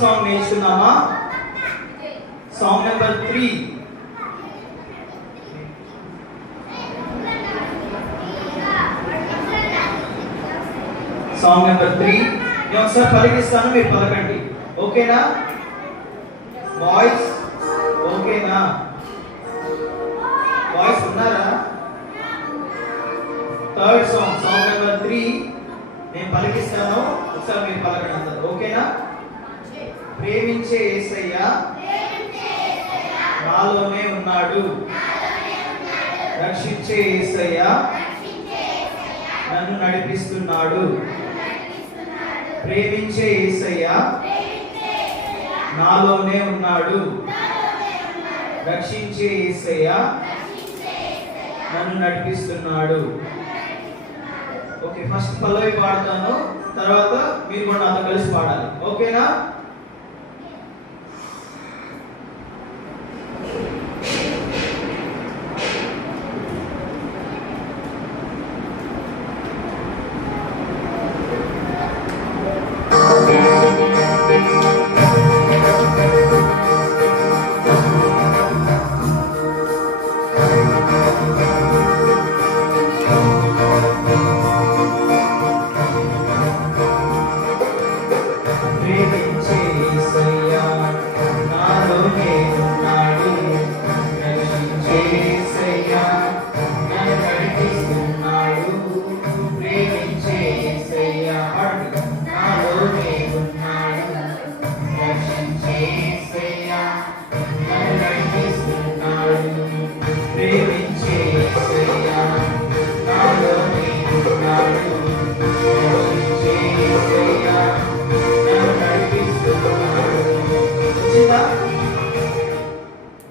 Song నేర్చుకుందామా? Song number 3. Song number 3 నేను ఒకసారి పలికిస్తాను, మీరు పలకండి. ఓకేనా బాయ్స్? ఓకేనా బాయ్స్ ఉన్నారా? థర్డ్ సాంగ్, సాంగ్ నెంబర్ 3 నేను పలికిస్తాను, ఒకసారి మీరు పలకండి అందరూ. ఓకేనా? ప్రేమించే యేసయ్య నాలోనే ఉన్నాడు, రక్షించే యేసయ్య నన్ను నడిపిస్తున్నాడు. ప్రేమించే యేసయ్య నాలోనే ఉన్నాడు, రక్షించే యేసయ్య నన్ను నడిపిస్తున్నాడు. ఓకే, ఫస్ట్ పల్లవి పాడతాను, తర్వాత మీరు కూడా నాతో కలిసి పాడాలి. ఓకేనా?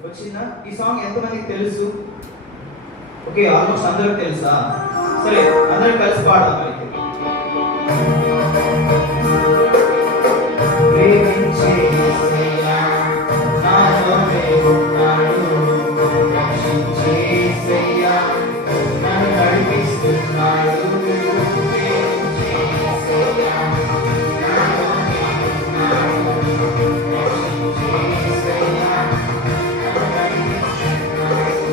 వచ్చిందా? ఈ సాంగ్ ఎంతమందికి తెలుసు? ఓకే, ఆల్మోస్ట్ అందరికి తెలుసా? సరే, అందరం కలిసి పాడదాం. ప్రేమించే యేసయ్యా నాలోనే ఉన్నాడు, రక్షించే యేసయ్యా నన్ను నడిపిస్తున్నాడు. ప్రేమించే యేసయ్యా నాలోనే ఉన్నాడు, రక్షించే యేసయ్యా నన్ను నడిపిస్తున్నాడు.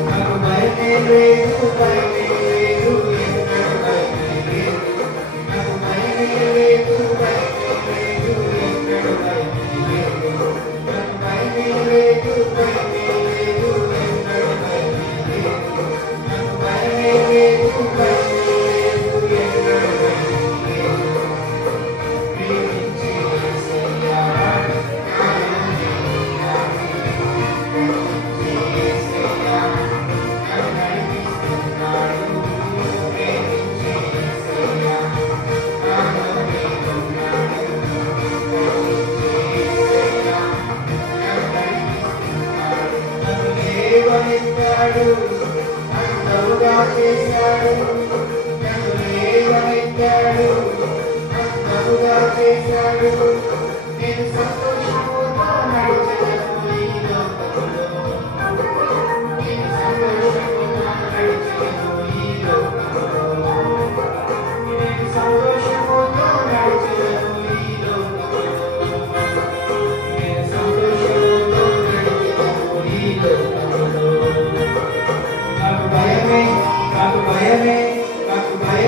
నాకు భయమే లేదు, భయమే లేదు, ఎన్నడూ భయమే లేదు.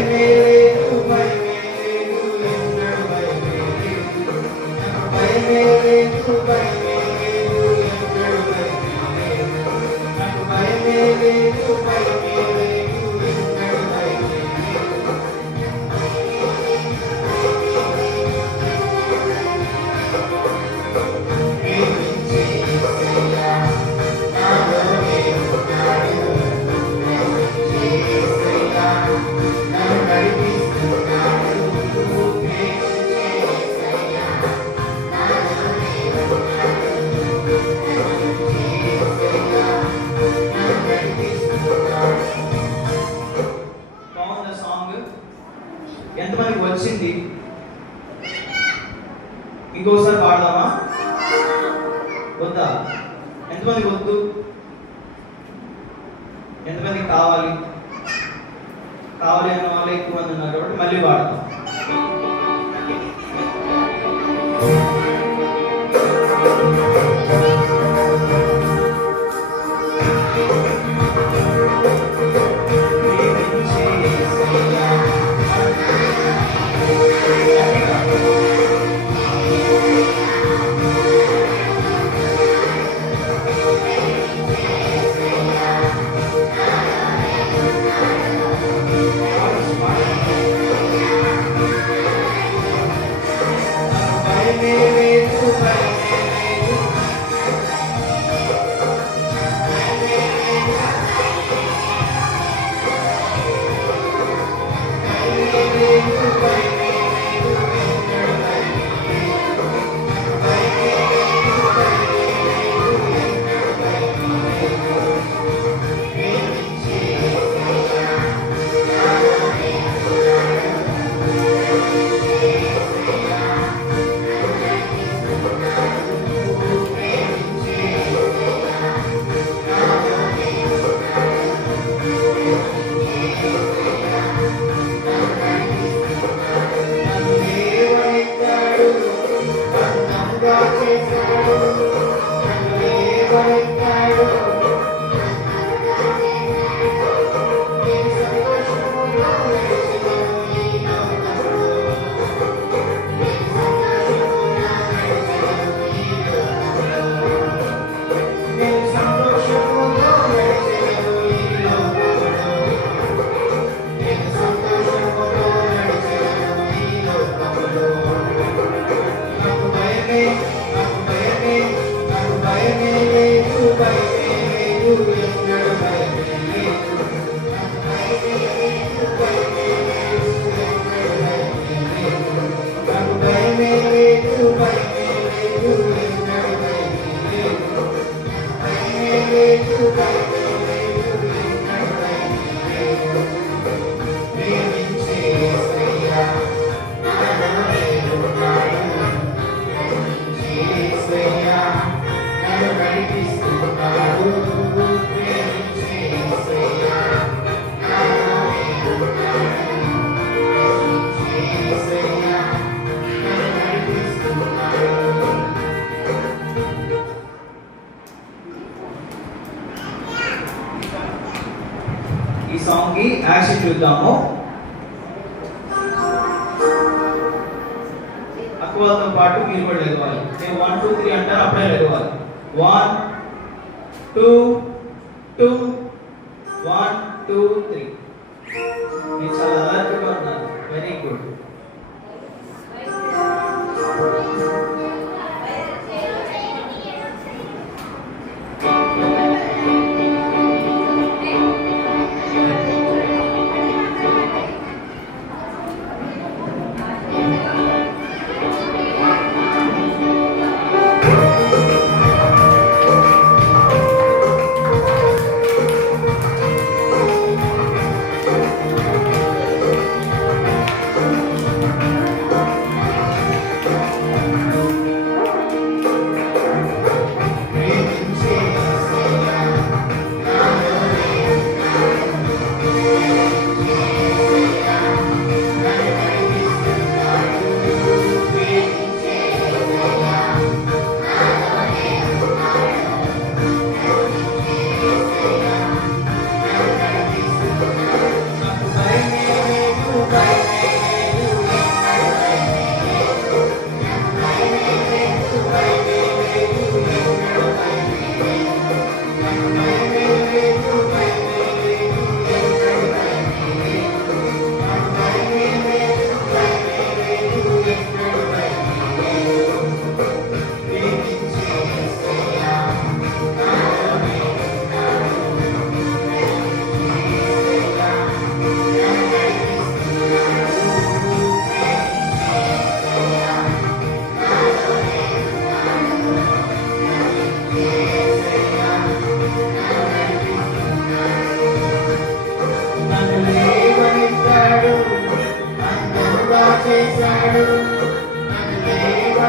భయమే లేదు భయమే లేదు ఎన్నడు భయమే లేదు నాకు భయమే లేదు భయమే లేదు ఎన్నడు భయమే లేదు నాకు భయమే లేదు భయమే లేదు ఎన్నడు భయమే లేదు ప్రేమించే యేసయ్యా నాలోనే ఉన్నాడు ప్రేమించే యేసయ్యా నన్ను నడిపిస్తున్నాడు ప్రేమించే యేసయ్యా నాలోనే ఉన్నాడు ప్రేమించే యేసయ్యా నన్ను నడిపిస్తున్నాడు. బాగుందా సాంగ్? ఎంతమందికి వచ్చింది? ఇంకోసారి పాడదామా? వద్దా? ఎంతమందికి వద్దు? ఎంతమందికి కావాలి? కావాలి అన్న వాళ్ళు ఎక్కువ మంది ఉన్నారు కాబట్టి మళ్ళీ పాడదాం. ప్రేమించే యేసయ్యా భయమే లేదు భయమే లేదు భయమే లేదు భయమే లేదు ఎన్నడు భయమే లేదు భయమే లేదు భయమే లేదు ఎన్నడు భయమే లేదు ప్రేమించే యేసయ్యా నాలోనే ఉన్నాడు ప్రేమించే యేసయ్యా ప్రేమించే యేసయ్యా నాలోనే ఉన్నాడు ప్రేమించే యేసయ్యా నన్ను లేవనెత్తాడు అందంగా చేశాడు నన్ను లేవనెత్తాడు నేను సంతోషముగా నడిచెదను ఈ లోకంలో నేను సంతోషముగా నడిచెదను ఈ లోకంలో నేను సంతోషముగా నడిచెదను ఈ లోకంలో నేను సంతోషముగా నడిచెదను ఈ లోకంలో నాకు భయమే నాకు భయమే లేదు భయమే లేదు ఎన్నడు భయమే లేదు నాకు భయమే లేదు భయమే లేదు ఎన్నడు భయమే లేదు నాకు భయమే లేదు భయమే లేదు ఎన్నడు భయమే లేదు భయమే లేదు భయమే లేదు ఎన్నడు భయమే లేదు ప్రేమించే యేసయ్యా నాలోనే ఉన్నాడు ప్రేమించే యేసయ్యా నన్ను నడిపిస్తున్నాడు ప్రేమించే యేసయ్యా నాలోనే ఉన్నాడు ప్రేమించే యేసయ్యా నన్ను నడిపిస్తున్నాడు. ఈ సాంగ్ కి యాక్షన్ చూద్దాము. అక్వాతో పాటు మీరు కూడా లెగవాలి. నేను 1 2 3 అంటారు, అప్పుడే లెగవాలి. 1 2 2 1 2 3. మీరు చాలా అలర్ట్గా ఉన్నారు. Very good.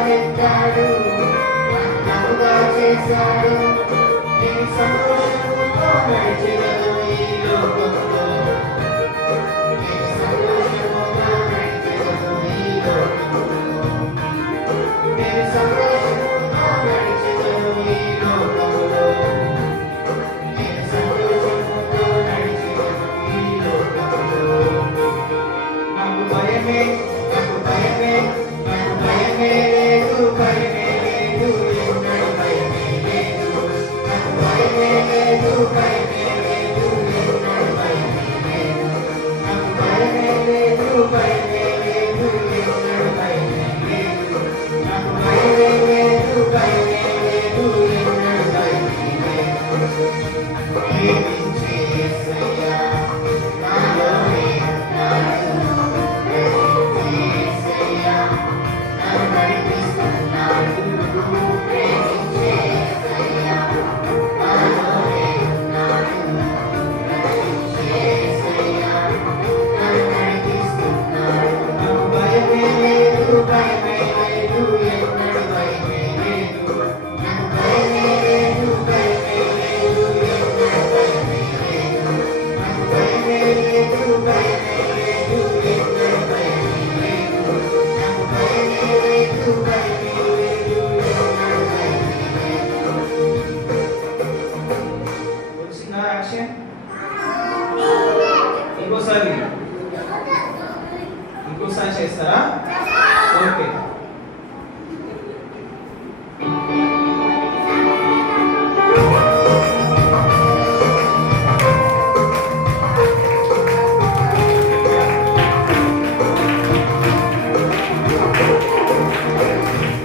లేవనెత్తాడు, నన్నుగా చేశాడు. నేను సంతోషముతో నడిచెదను ఈ లోకంలో, నేను సంతోషముతో నడిచెదను ఈ లోకంలో, నేను సంతోషముతో నడిచెదను ఈ లోకంలో, నేను సంతోషముతో నడిచెదను ఈ లోకంలో. నాకు భయమే, నాకు భయమే, నాకు భయమే లేదు, భయమే లేదు, ఎన్నడూ భయమే లేదు. నాకు భయమే లేదు, భయమే లేదు, ఎన్నడూ భయమే లేదు. నాకు భయమే లేదు, భయమే లేదు, ఎన్నడూ భయమే లేదు. నాకు భయమే లేదు, భయమే లేదు, ఎన్నడూ భయమే లేదు. ప్రేమించే యేసయ్యా నాలోనే ఉన్నాడు, ప్రేమించే యేసయ్యా నన్ను నడిపిస్తున్నాడు. ప్రేమించే యేసయ్యా నాలోనే ఉన్నాడు, ప్రేమించే యేసయ్యా నన్ను నడిపిస్తున్నాడు. నాకు భయమే లేదు, భయమే లేదు, ఎన్నడూ భయమే లేదు. నాకు భయమే లేదు, భయమే లేదు, ఎన్నడూ భయమే లేదు. నాకు భయమే లేదు, భయమే లేదు, ఎన్నడూ భయమే లేదు. నాకు భయమే లేదు, భయమే లేదు, ఎన్నడూ భయమే లేదు. వచ్చిందా యాక్షన్? ఇంకోసారి ఇంకోసారి చేస్తారా? ఓకే.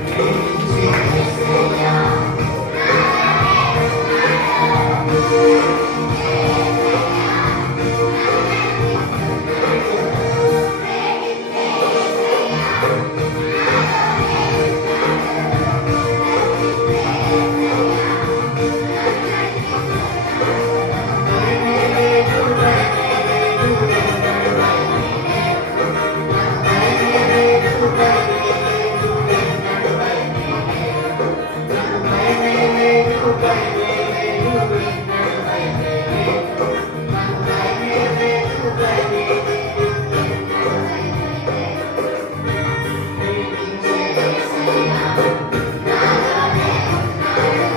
ప్రేమించే యేసయ్యా భయమే లేదు, భయమే లేదు, ఎన్నడూ భయమే లేదు. నాకు భయమే లేదు, భయమే లేదు, ఎన్నడూ భయమే లేదు. నాకు భయమే లేదు, భయమే లేదు, ఎన్నడూ భయమే లేదు. నాకు భయమే లేదు, భయమే లేదు, ఎన్నడూ భయమే లేదు. ప్రేమించే యేసయ్యా నాలోనే ఉన్నాడు,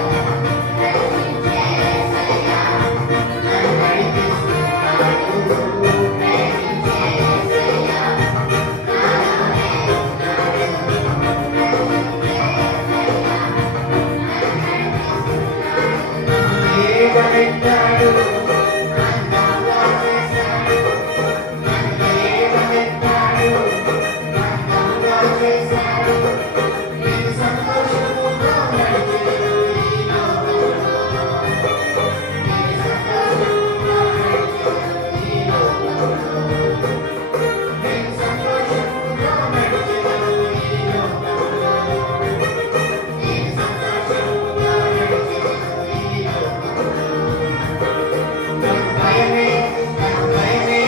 ప్రేమించే యేసయ్యా నన్ను నడిపిస్తున్నాడు. ప్రేమించే యేసయ్యా నాలోనే ఉన్నాడు, ప్రేమించే యేసయ్యా నన్ను నడిపిస్తున్నాడు. నన్ను లేవనెత్తాడు, నన్నుగా చేశాడు. నన్ను లేవనెత్తాడు, నన్నుగా చేశాడు. నేను సంతోషముతో నడిచెదను ఈ లోకంలో, నేను సంతోషముతో నడిచెదను ఈ లోకంలో, నేను సంతోషముతో నడిచెదను ఈ లోకంలో, నేను సంతోషముతో నడిచెదను ఈ లోకంలో. నాకు భయమే, నాకు భయమే,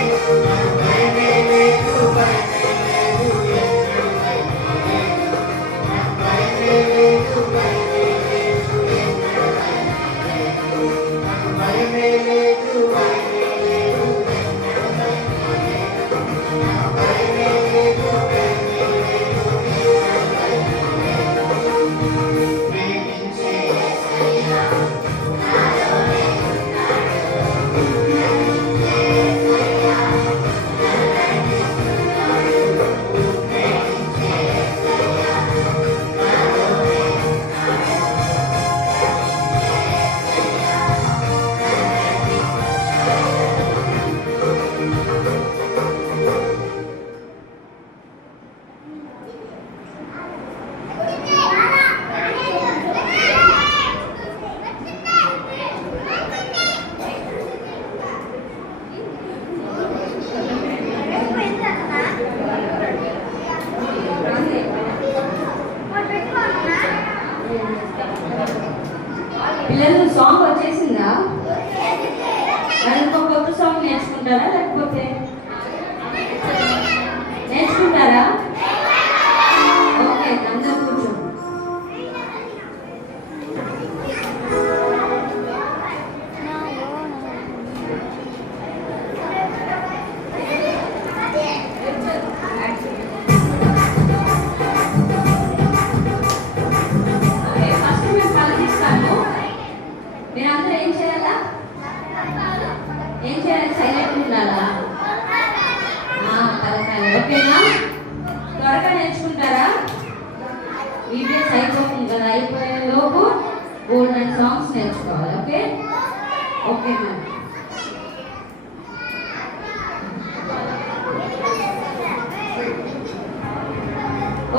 నాకు భయమే లేదు, భయమే లేదు, ఎన్నడూ భయమే లేదు. నాకు భయమే లేదు, భయమే లేదు, ఎన్నడూ భయమే లేదు. నాకు భయమే లేదు, భయమే లేదు, ఎన్నడూ భయమే లేదు. నాకు భయమే లేదు, భయమే లేదు, ఎన్నడూ భయమే లేదు. ప్రేమించే యేసయ్యా నాలోనే ఉన్నాడు, ప్రేమించే యేసయ్యా నన్ను నడిపిస్తున్నాడు. ప్రేమించే యేసయ్యా నాలోనే ఉన్నాడు, ప్రేమించే యేసయ్యా పిల్లలు సాంగ్ వచ్చేసిందా? మరి ఇంకో కొత్త సాంగ్ నేర్చుకుంటారా లేకపోతే నేర్చుకుంటారా? ఓకే, అందరూ కూర్చోండి. ఓకేనా? త్వరగా నేర్చుకుంటారా? వీడియోస్ అయిపోతుంది కదా, అయిపోయే లోపు గోల్డెన్ సాంగ్స్ నేర్చుకోవాలి. ఓకే ఓకే మరి.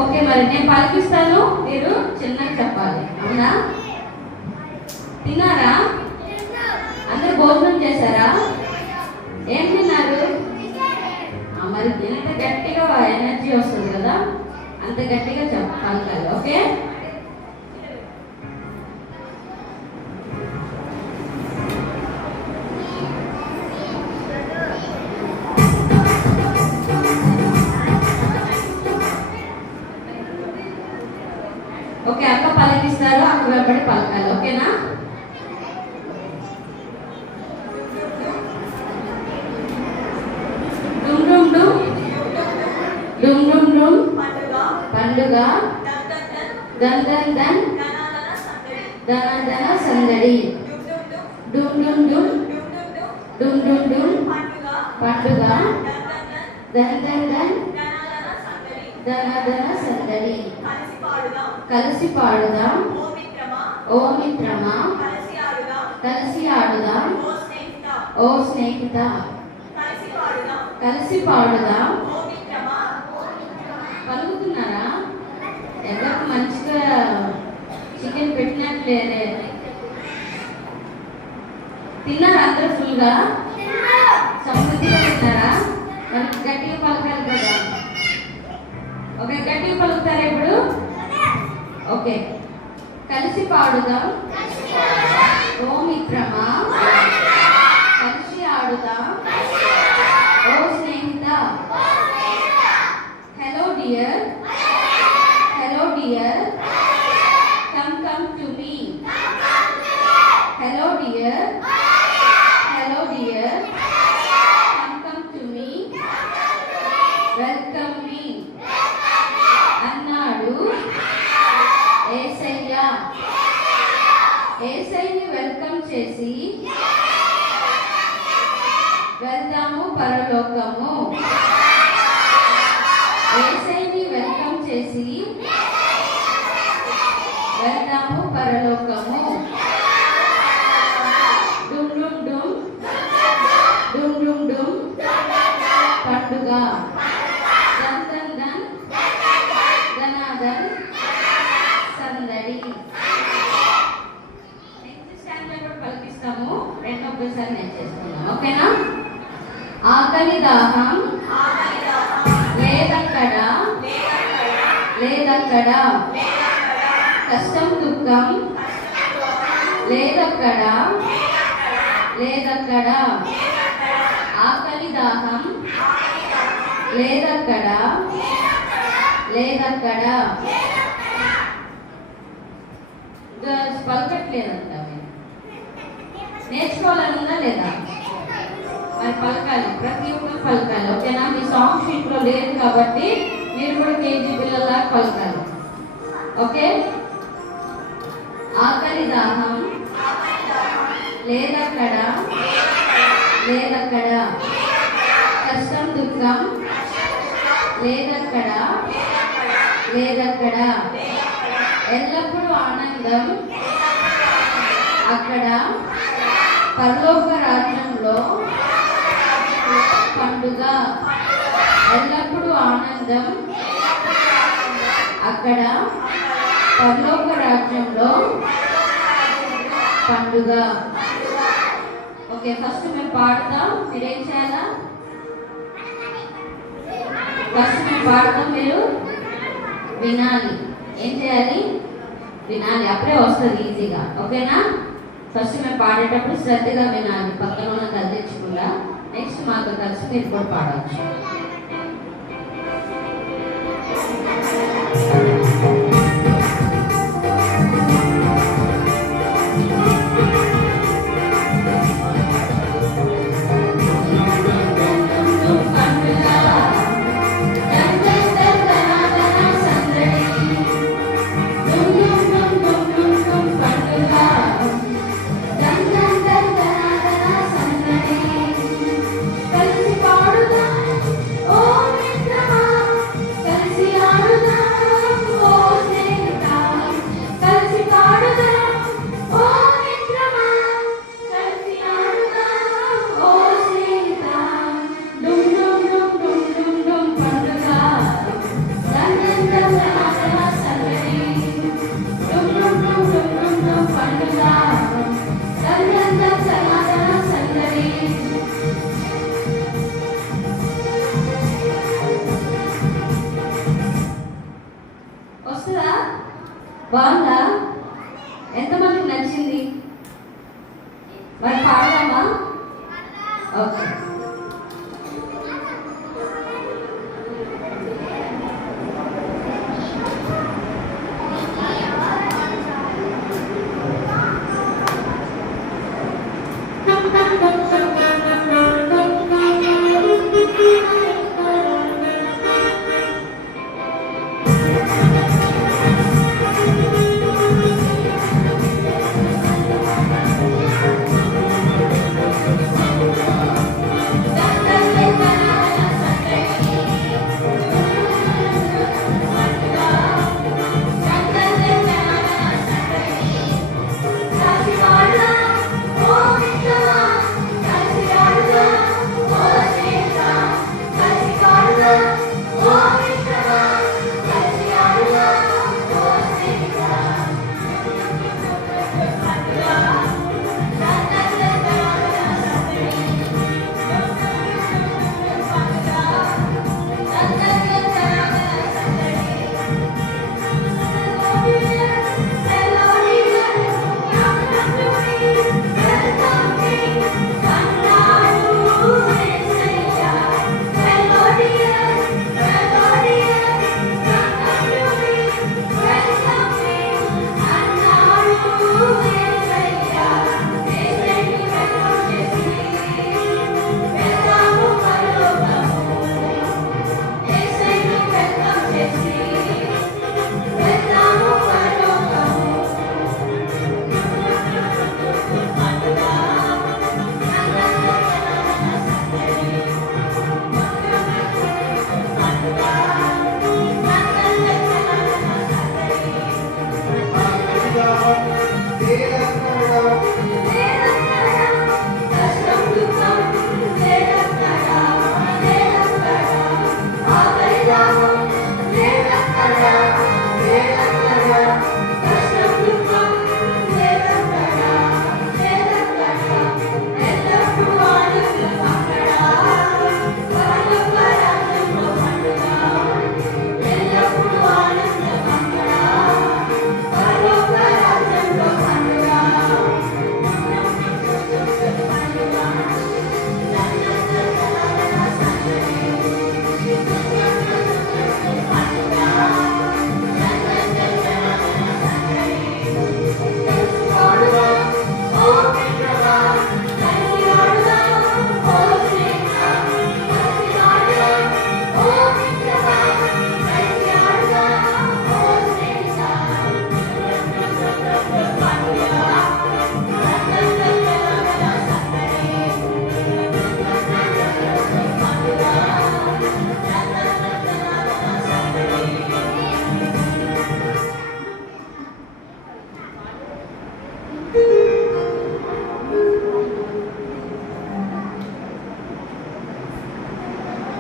ఓకే మరి నేను పలికిస్తాను, మీరు చిన్నగా చెప్పాలి. అవునా? తిన్నారా? అందరు భోజనం చేశారా? ఏం తిన్నారు? మరి ఎంత గట్టిగా ఎనర్జీ వస్తుంది కదా, అంత గట్టిగా పలకాలి. ఓకే ఓకే అక్క పలికిస్తారు, అక్క వెంబడి పలకాలి. ఓకేనా? డుమ్ డుమ్ డుమ్ డుమ్ డుమ్ డుమ్ పండుగ దన్ దన్ దన్ దన దన సందడి డుమ్ డుమ్ డుమ్ డుమ్ డుమ్ డుమ్ పండుగ దన్ దన్ దన్ దన దన సందడి. కలిసి పాడుదాం ఓ మిత్రమా, కలిసి ఆడుదాం ఓ స్నేహిత, కలిసి పాడుదాం. పలుకుతున్నారా? ఎవరికి మంచిగా చికెన్ పెట్టినట్లేదే. తిన్నారా అందరూ ఫుల్గా? సమృద్ధిగా తిన్నారా? మరి గట్టిగా పలకాలి కదా. ఓకే గట్టిగా పలుకుతారా ఇప్పుడు? ఓకే కలిసి పాడుదాం ఓ మిత్రమా, కలిసి ఆడుదాం ఓ స్నేహిత. Hello dear, hello dear, come come to me. Hello dear, hello dear, come come to me, welcome me అన్నాడు యేసయ్య. యేసయ్యని వెల్కమ్ చేసి వెళ్దాము పరలోకము. యేసయ్యని వెల్కమ్ చేసి వెళ్దాము పరలోకము. డుమ్ డుమ్ డుమ్ డుమ్ డుమ్ డుమ్ పండుగ దన్ దన్ దన్ ధనాదన్ సందడి. నెక్స్ట్ స్టాండర్డ్ కూడా పలికిస్తాము, రెండు ఒకేసారి నేర్చేసుకుందాం. ఓకేనా? ఆకలి దాహం లేదక్కడ, లేదక్కడ కష్టం దుఃఖం లేదక్కడ, లేదక్కడ ఆకలి దాహం లేదక్కడ, లేదక్కడ. పలకట్లేదంట. నేర్చుకోవాలని ఉందా లేదా? మరి పలకాలి, ప్రతి ఒక్కరు పలకాలి. ఓకేనా? మీ సాంగ్ షీట్ లో లేదు కాబట్టి మీరు కూడా కేజీ పిల్లల్లా పలకాలి. ఓకే? ఆకలి దాహం లేదక్కడ, లేదక్కడ కష్టం దుఃఖం లేదక్కడ, లేదక్కడ ఎల్లప్పుడూ ఆనందం అక్కడ, పరలోక రాజ్యంలో పండుగ. ఎల్లప్పుడూ ఆనందం అక్కడ, పరలోక రాజ్యంలో పండుగ. ఓకే ఫస్ట్ మేము పాడతాం, మీరేం చేయాలా? ఫస్ట్ మేము పాడతాం, మీరు వినాలి. ఏం చేయాలి? వినాలి, అప్పుడే వస్తుంది ఈజీగా. ఓకేనా? ఫస్ట్ మేము పాడేటప్పుడు శ్రద్ధగా వినాలి, పక్కన ఉన్న కదిలించకుండా. నెక్స్ట్ మాతో కలిసి మీరు కూడా పాడవచ్చు. కలిసి పాడుదాం బాగుందా? ఎంతమందికి నచ్చింది? మరి పాడదామా? ఓకే.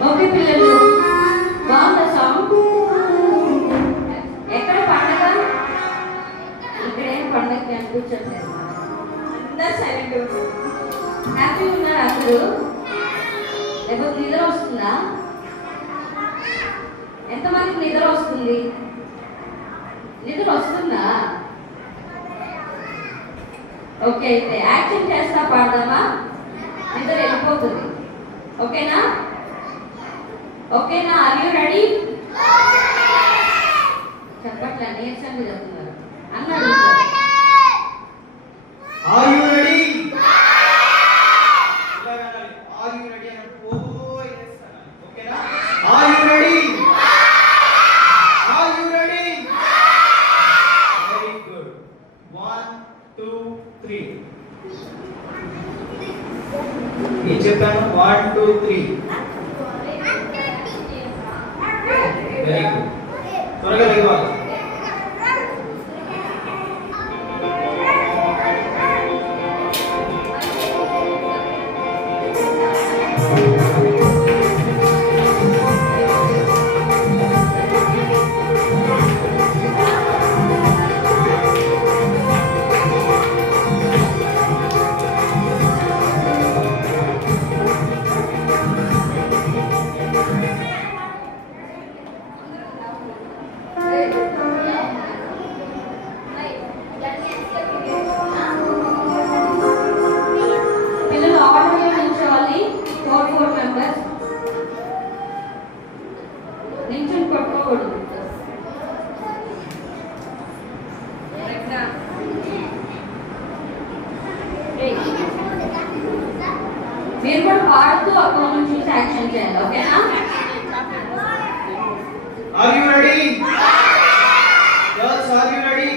ఓకే పిల్లలు, బాగుందా సాంగ్? ఎక్కడ పండగ? ఇక్కడేం పండగకి అనిపించట్లేదు. అందరు సైలెంట్ ఉన్నారు. హ్యాపీ ఉన్నారు అందరూ? లేకపోతే నిద్ర వస్తుందా? ఎంతమందికి నిద్ర వస్తుంది? నిద్ర వస్తుందా? ఓకే, అయితే యాక్షన్ చేస్తా పాడదామా? నిద్ర వెళ్ళిపోతుంది. ఓకేనా? ఓకేనా? Are you ready? చెప్పట్లా, నీరసంగా చెప్తున్నారు అన్నాడు. Are you ready? Are you ready అన్నప్పుడు ఓ yes అనాలి. ఓకేనా? Are you ready? Are you ready? Very good. 1 2 3. ఏం చెప్పాను? 1 2 3. Very good. త్వరగా లేవాలి. Hey. నించుని కొట్టుకోకూడదు. మీరు కూడా పాడుతూ అక్కడ చూసి యాక్షన్ చేయాలి. ఓకేనా? Are you ready? Girls, are you ready?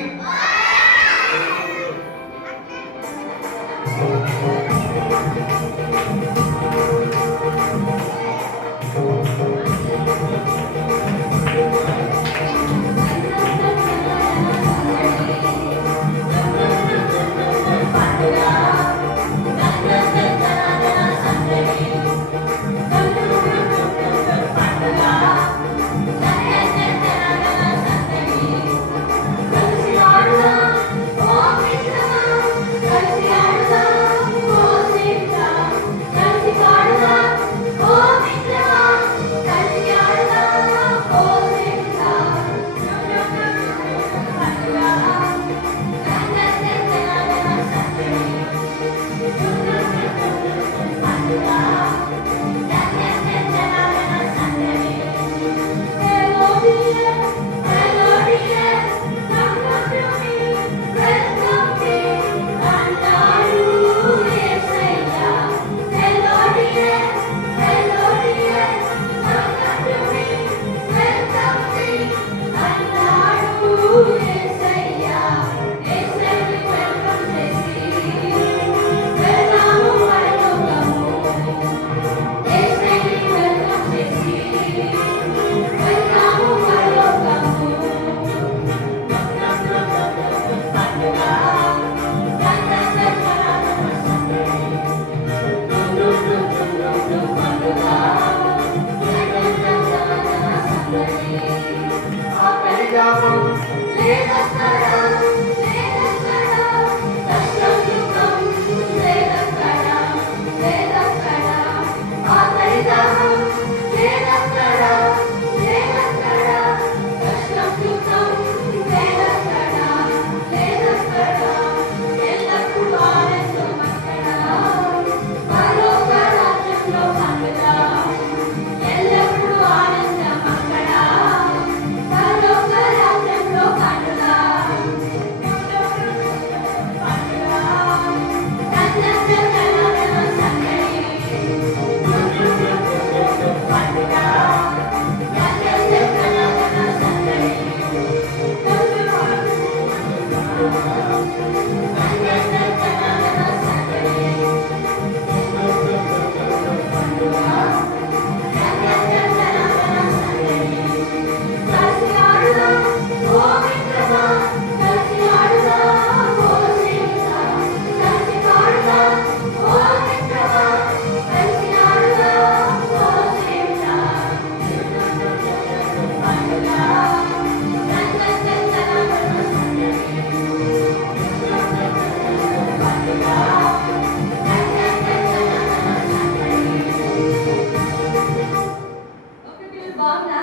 బాగుందా?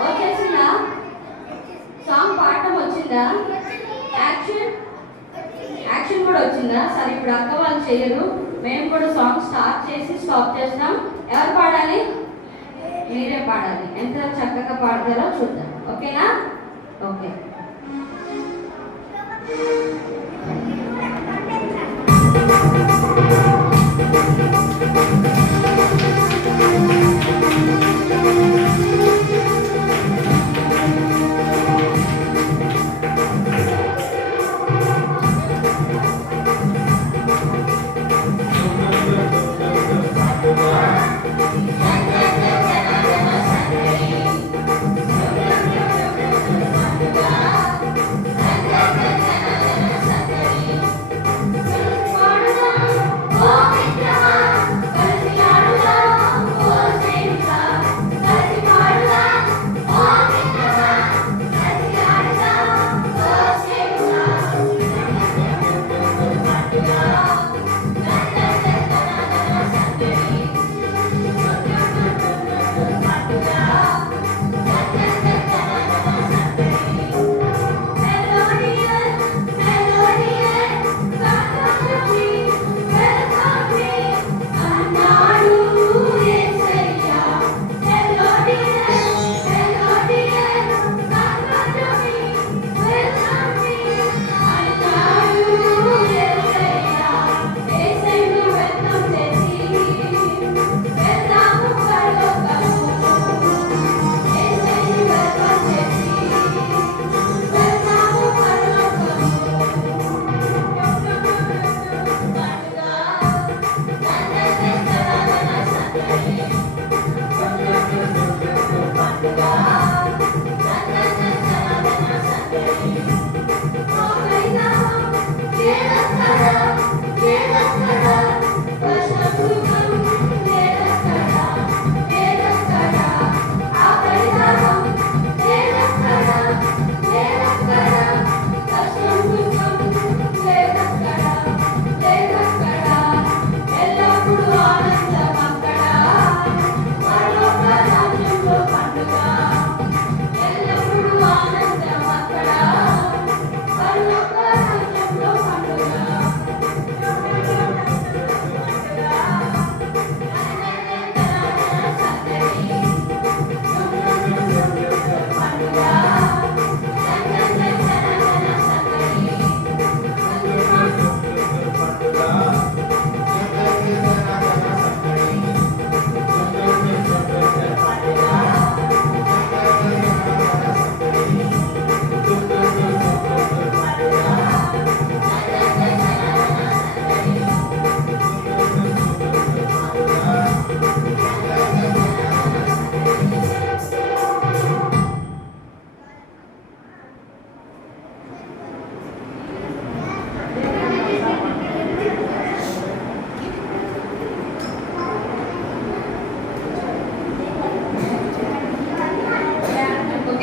వచ్చేసిందా? సాంగ్ పాడటం వచ్చిందా? యాక్షన్ కూడా వచ్చిందా? సరే, ఇప్పుడు అక్క వాళ్ళు చేయరు, మేము కూడా సాంగ్ స్టార్ట్ చేసి స్టాప్ చేస్తాం. ఎవరు పాడాలి? మీరే పాడాలి. ఎంత చక్కగా పాడతారో చూద్దాం. ఓకేనా? ఓకే. Oh,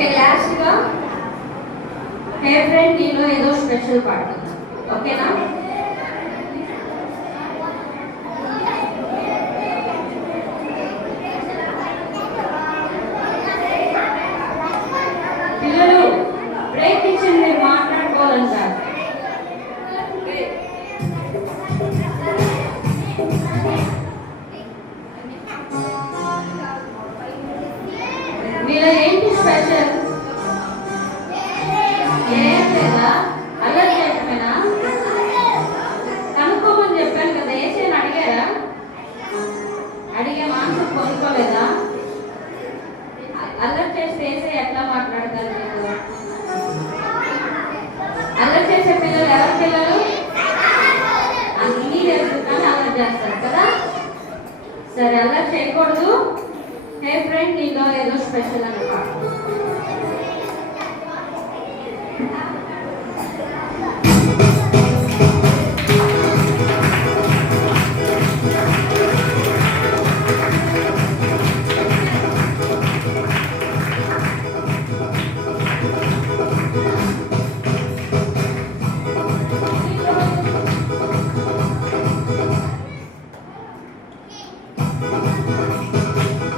ఓకే, లాస్ట్గా హే ఫ్రెండ్ నీలో ఏదో స్పెషల్ పాడుకుందాం. ఓకేనా? పిల్లలు బ్రేక్ ఇచ్చి మీరు మాట్లాడుకోవాలంటారు. మీలో ఏంటి స్పెషల్? ఏం లేదా? అల్లరి చేయటమేనా? కనుక్కోమని చెప్పాను కదా, ఏసైనా అడిగారా? అడిగే మాన్సర్ కొనుక్కోలేదా? అల్లరి చేస్తే ఏసై ఎట్లా మాట్లాడతారు మీరు? అల్లరి చేసే పిల్లలు ఎవరి పిల్లలు? అన్నీ తెలుసుకొని అల్లరి చేస్తారు కదా. సరే, అల్లరి చేయకూడదు. హే ఫ్రెండ్ నీలో ఏదో స్పెషల్ అనమాట.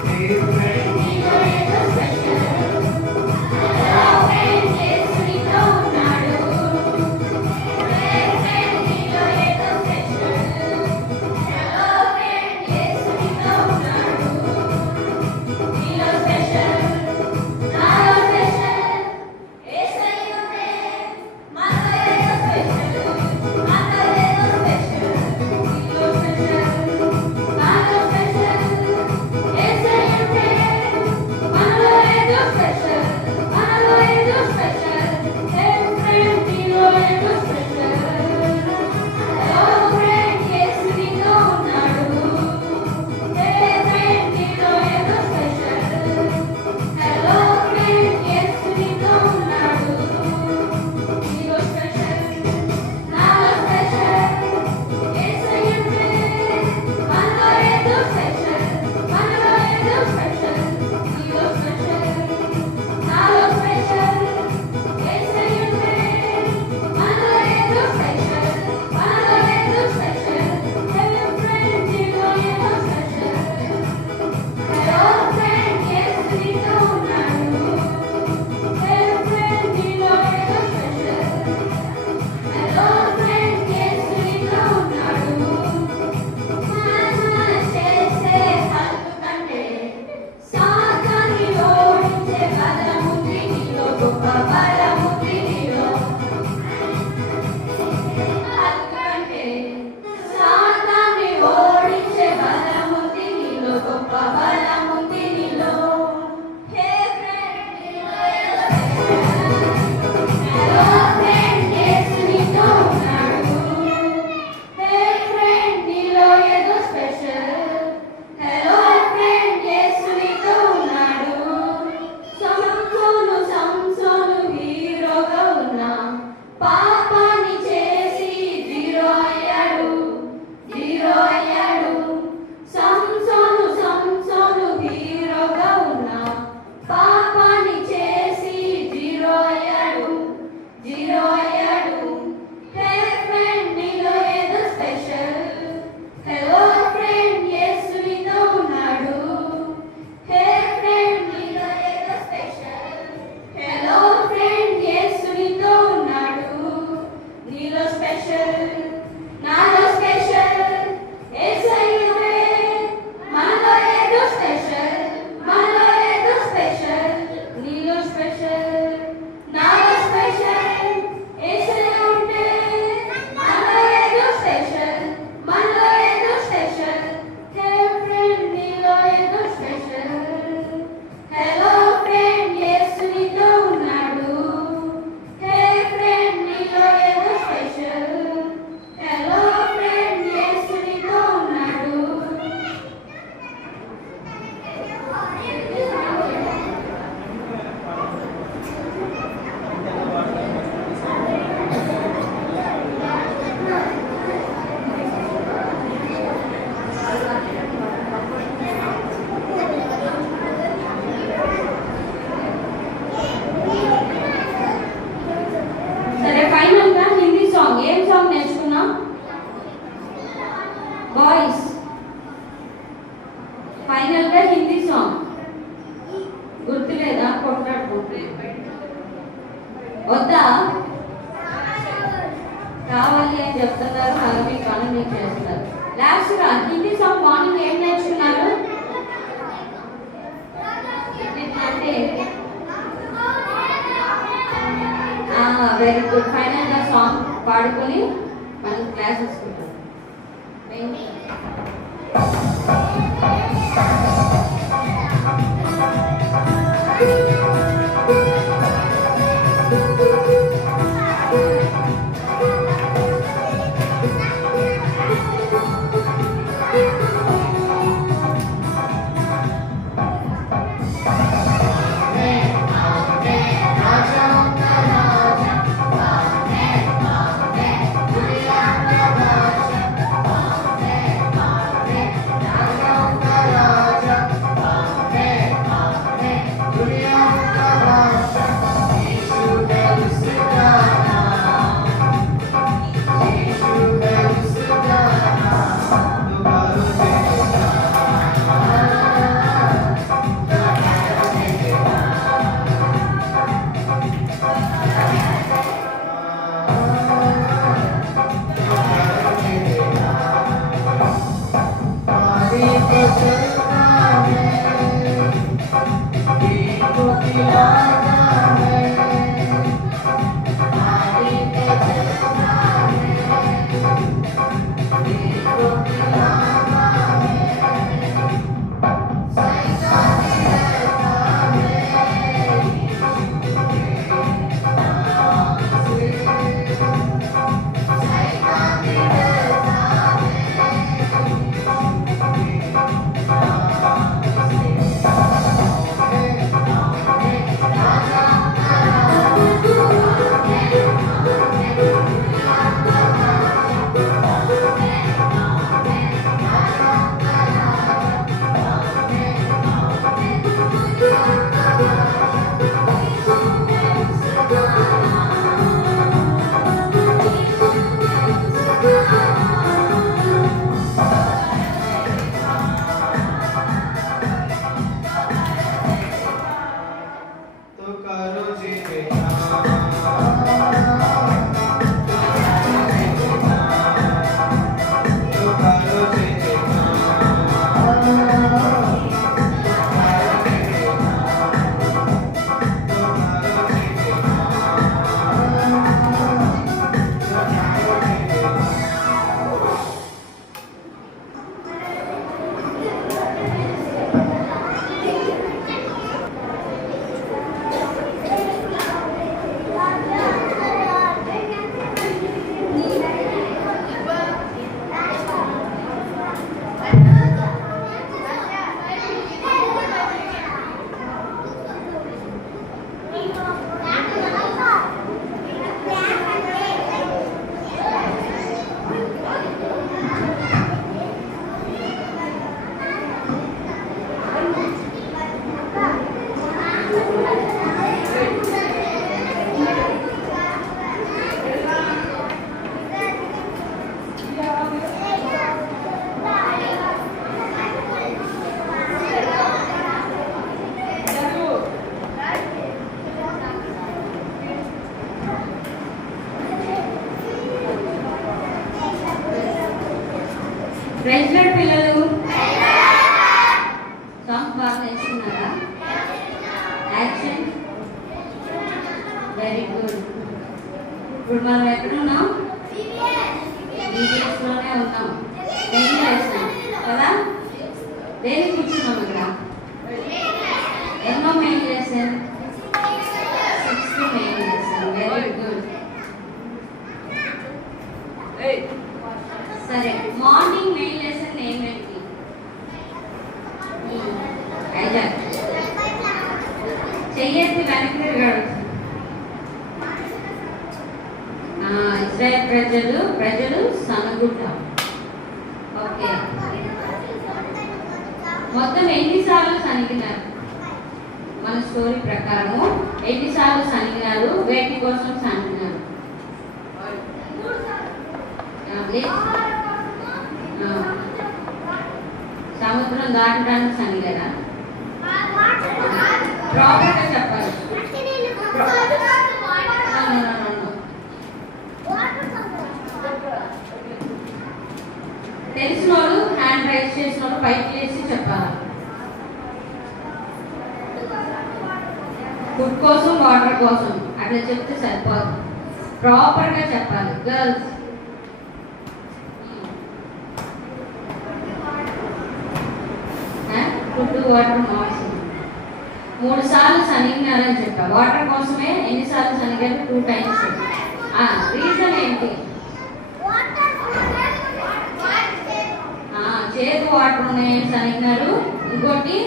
Hey friend, నీలో ఏదో స్పెషల్ ఫాస్ట్గా హిందీ సాంగ్ మార్నింగ్ ఏం నేర్చుకున్నారు? అంటే వెరీ గుడ్. ఫైనల్గా సాంగ్ పాడుకొని మనం క్లాస్ తీసుకుంటాం. ప్రెసిడెంట్ పిల్లలు సాంగ్ బాగా నేర్చుకున్నారా? Action very good. ఇప్పుడు మనం ఎక్కడున్నాం? BBS లోనే ఉన్నాం. మెయిన్ లెసన్ కదా? దేనికి కూర్చున్నాం ఇక్కడ? ఎన్నో main lesson? 6th main lesson. Very good. సరే, మార్నింగ్ మెయిన్ లెసన్ ఏమేంటి? ఐజాక్ చెయ్యేసి వెనక్కి తిరగాడు. ఇశ్రాయేలు ప్రజలు సనగుడ్డ. ఓకే, మొత్తం ఎన్నిసార్లు సనిగినారు? మన స్టోరీ ప్రకారము ఎన్నిసార్లు సనిగినారు? వేటి కోసం సనిగినారు? సముద్రం దాటడానికి సనిగారా? ప్రాపర్గా చెప్పాలి. తెలిసినోడు కోసం వాటర్ కోసం అట్లా చెప్తే సరిపోదు, ప్రాపర్గా చెప్పాలి. గర్ల్స్ ఫుడ్ వాటర్ మార్క్స్ 3 సార్లు సనిగినారని చెప్పా. వాటర్ కోసమే ఎన్నిసార్లు సనిగారు? 2 టైమ్స్. రీజన్ ఏంటి? చేదు వాటర్ ఉన్నాయని సనిగినారు. ఇంకోటి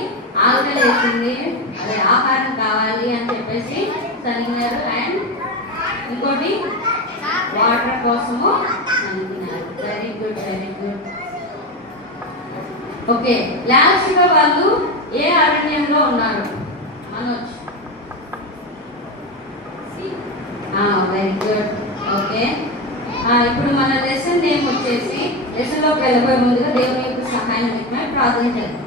ఆకలి వేసింది, అదే ఆహారం కావాలి అని చెప్పేసి సనిగినారు. అండ్ ఇంకోటి వాటర్ కోసము సనిగినారు. Very good, very good. Okay, last గా వాళ్ళు ఏ అరణ్యంలో ఉన్నారు? మనోజ్. Very good. ఓకే, ఇప్పుడు మన లెసన్ నేమ్ వచ్చేసి, లెసన్లోకి వెళ్ళబోయే ముందుగా దేవుని యొక్క సహాయం నిమిత్తమై ప్రార్థన చేద్దాం.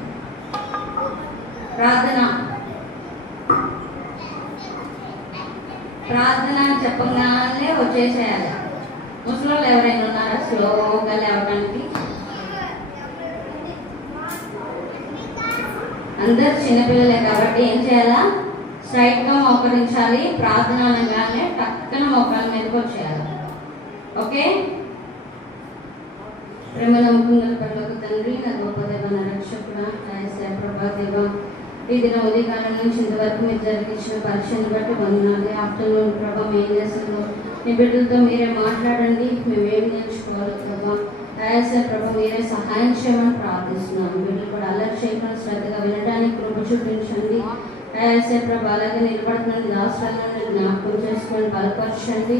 ప్రార్థన చెప్పగానే వచ్చేసేయాలి. ముసలోళ్ళు ఎవరైనా ఉన్నారా స్లోగా లేవడానికి? అందరు చిన్నపిల్లలే కాబట్టి ఏం చేయాలా? స్ట్రైట్గా మోకరించాలి. ప్రార్థన అనగానే పక్కన మోకాల మీదకి వచ్చేయాలి. ఓకే, ప్రేమ నమ్మకం పట్లకు తండ్రి, నా గొప్ప దేవ, నా రక్షకుడా, ప్రభా దేవ, ఈ దిన ఉదయకాలం నుంచి ఇంతవరకు మీరు జరిగించిన పరీక్షను బట్టి వందనాలు. ఆఫ్టర్నూన్ ప్రభా ఏం చేస్తున్నాం? మీ బిడ్డలతో మీరే మాట్లాడండి, మేమేమి నేర్చుకోవాలి ప్రభా. ప్రభా మీరే సహాయం చేయమని ప్రార్థిస్తున్నాను. బిడ్డలు కూడా అలర్ట్ చేయకుండా శ్రద్ధగా వినడానికి కృప చూపించండి. ప్రభా అలాగే నిలబడుతున్న దాసాలను జ్ఞాపకం చేసుకొని బలపరచండి.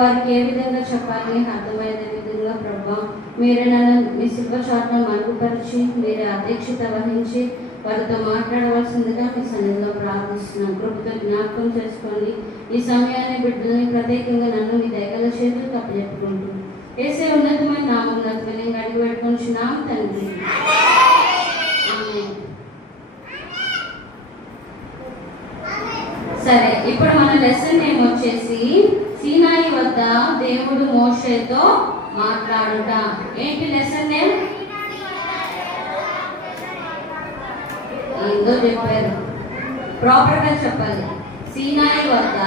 వారికి ఏ విధంగా చెప్పాలి అర్థమయ్యే విధంగా ప్రభా మీరే నన్ను మీ శిల్వ చాట్ను మరుగుపరిచి మీరే అధ్యక్షత వహించి వారితో మాట్లాడవలసిందిగా మీ సన్నిధిలో ప్రార్థిస్తున్నాను. కృపతో జ్ఞాపకం చేసుకోండి. ఈ సమయాన్ని బిడ్డల్ని ప్రత్యేకంగా నన్ను మీ దయగల చేతులకు అప్పచెప్పుకుంటూ ఏసే ఉన్నతమైన నామం ఉన్నతమైన అడిగి పెట్టుకుంటున్నాం తండ్రి. సరే, ఇప్పుడు మన లెసన్ నేమ్ వచ్చేసి సీనాయి వద్ద దేవుడు మోషేతో మాట్లాడుట. ఏంటి లెసన్ నేమ్? ఏందో చెప్పారు, ప్రాపర్గా చెప్పాలి. సీనాయి వద్ద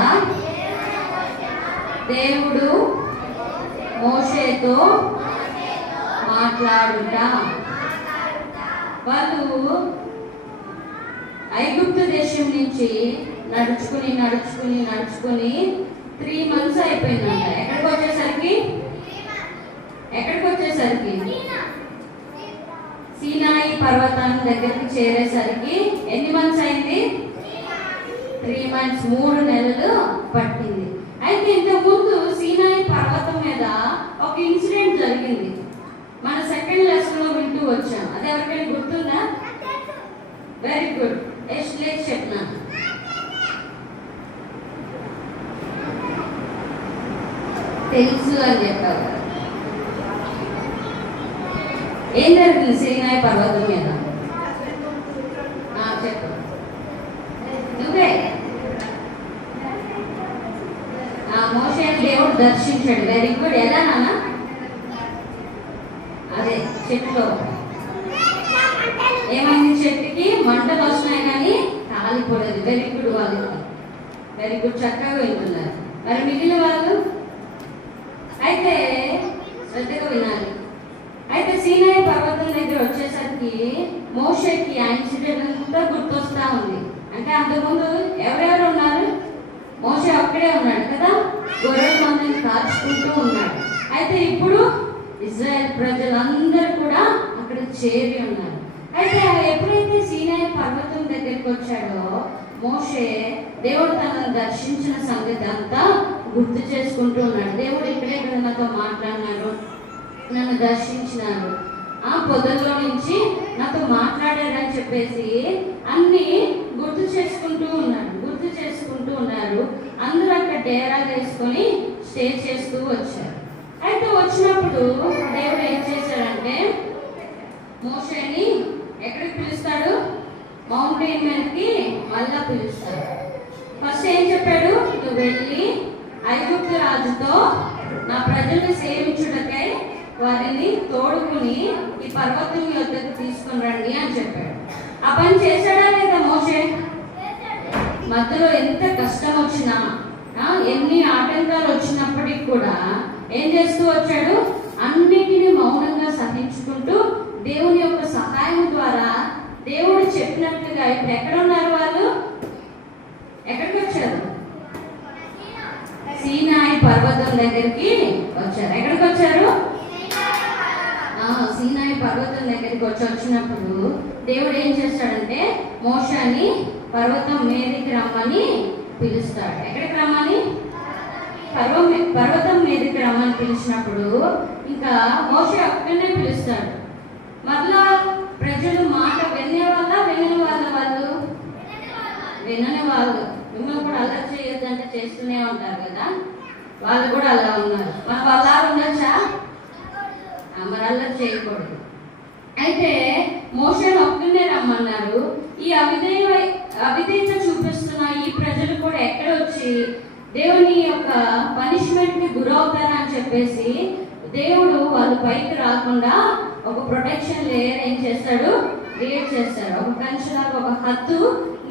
దేవుడు మోషేతో మాట్లాడుట. వాళ్ళు ఐగుప్తు దేశం నుంచి నడుచుకుని 3 months అయిపోయిందంట. ఎక్కడికి వచ్చేసరికి సీనాయి పర్వతాన్ని దగ్గరికి చేరేసరికి ఎన్ని మంత్స్ అయింది? 3 months, 3 నెలలు పట్టింది. అయితే ఇంతకుముందు సీనాయి పర్వతం మీద ఒక ఇన్సిడెంట్ జరిగింది. మన సెకండ్ లెసన్ లో వింటూ వచ్చాం. అది ఎవరికైనా గుర్తుందా? Very good. లేదు చెప్పినా తెలుసు అని చెప్పారు. ఏం జరిగింది సీనాయి పర్వతం మీద? చెప్పు నువ్వే. మోషేని దేవుడు దర్శించాడు. Very good. ఎలా నాన్న? అదే చెట్టులో ఏమైంది? చెట్టుకి మంటలు వస్తున్నాయి కానీ కాలిపోలేదు. Very good. వాళ్ళు వెరీ గుడ్, చక్కగా వింటున్నారు. మరి మిగిలిన వాళ్ళు అయితే శ్రద్ధగా వినాలి. అయితే సీనాయి పర్వతం దగ్గర వచ్చేసరికి మోషేకి ఆ ఇన్సిడెంట్ అంతా గుర్తొస్తా ఉంది. అంటే అంతకుముందు ఎవరెవరు ఉన్నారు? మోషే అక్కడే ఉన్నాడు కదా, గొర్రెల మందని కాల్చుకుంటూ ఉన్నాడు. అయితే ఇప్పుడు ఇజ్రాయెల్ ప్రజలందరూ కూడా అక్కడ చేరి ఉన్నారు. అయితే ఎప్పుడైతే సీనాయి పర్వతం దగ్గరికి వచ్చాడో మోషే దేవుడు తనను దర్శించిన సంగతి అంతా గుర్తు చేసుకుంటూ ఉన్నాడు. దేవుడు ఇక్కడే నాతో మాట్లాడినాడు, నన్ను దర్శించినాడు, పొదల్లో నుంచి నాతో మాట్లాడారని చెప్పేసి అన్ని గుర్తు చేసుకుంటూ ఉన్నారు. అందరూ అక్కడ డేరాలు వేసుకొని స్టే చేస్తూ వచ్చారు. అయితే వచ్చినప్పుడు దేవుడు ఏం చేశాడంటే మోషేని ఎక్కడికి పిలుస్తాడు? మౌంటైన్ మీదకి మళ్ళా పిలుస్తాడు. ఫస్ట్ ఏం చెప్పాడు? నువ్వు వెళ్ళి ఐగుప్తు రాజుతో నా ప్రజల్ని సేవించుటకై వారిని తోడుకుని ఈ పర్వతం యొద్దకు తీసుకుని రండి అని చెప్పాడు. ఆ పని చేశాడా లేదా మోషే? మధ్యలో ఎంత కష్టం వచ్చినా ఎన్ని ఆటంకాలు వచ్చినప్పటికి కూడా ఏం చేస్తూ వచ్చాడు? అన్నిటినీ మౌనంగా సహించుకుంటూ దేవుని యొక్క సహాయం ద్వారా దేవుడు చెప్పినట్లుగా ఇప్పుడు ఎక్కడ ఉన్నారు వాళ్ళు? ఎక్కడికి వచ్చారు? సీనాయి పర్వతం దగ్గరికి వచ్చారు. ఎక్కడికి వచ్చారు? సీనాయి పర్వతం దగ్గరికి వచ్చినప్పుడు దేవుడు ఏం చేస్తాడంటే మోషేని పర్వతం మీదకి రమ్మని పిలుస్తాడు. ఎక్కడికి రమ్మని? పర్వతం మీదకి రమ్మని పిలిచినప్పుడు ఇంకా మోషే అక్కడనే పిలుస్తాడు. మరలా ప్రజలు మాట వినే వాళ్ళ వినని వాళ్ళ? వాళ్ళు వినని వాళ్ళు. మిమ్మల్ని కూడా అలర్ట్ చేయొద్దంటే చేస్తూనే ఉంటారు కదా, వాళ్ళు కూడా అలా ఉన్నారు. మన వాళ్ళ ఉండొచ్చా? మరి అలర్ట్ చేయకూడదు. అయితే మోషేను ఒక్కనే రమ్మన్నారు. ఈ అవిధేయత చూపిస్తున్న ఈ ప్రజలు కూడా ఎక్కడ వచ్చి దేవుని యొక్క పనిష్మెంట్ కి గురవుతారని చెప్పేసి దేవుడు వాళ్ళు పైకి రాకుండా ఒక ప్రొటెక్షన్ లేయర్ ఏం చేస్తాడు? క్రియేట్ చేస్తాడు. ఒక కంచెలాగా ఒక హద్దు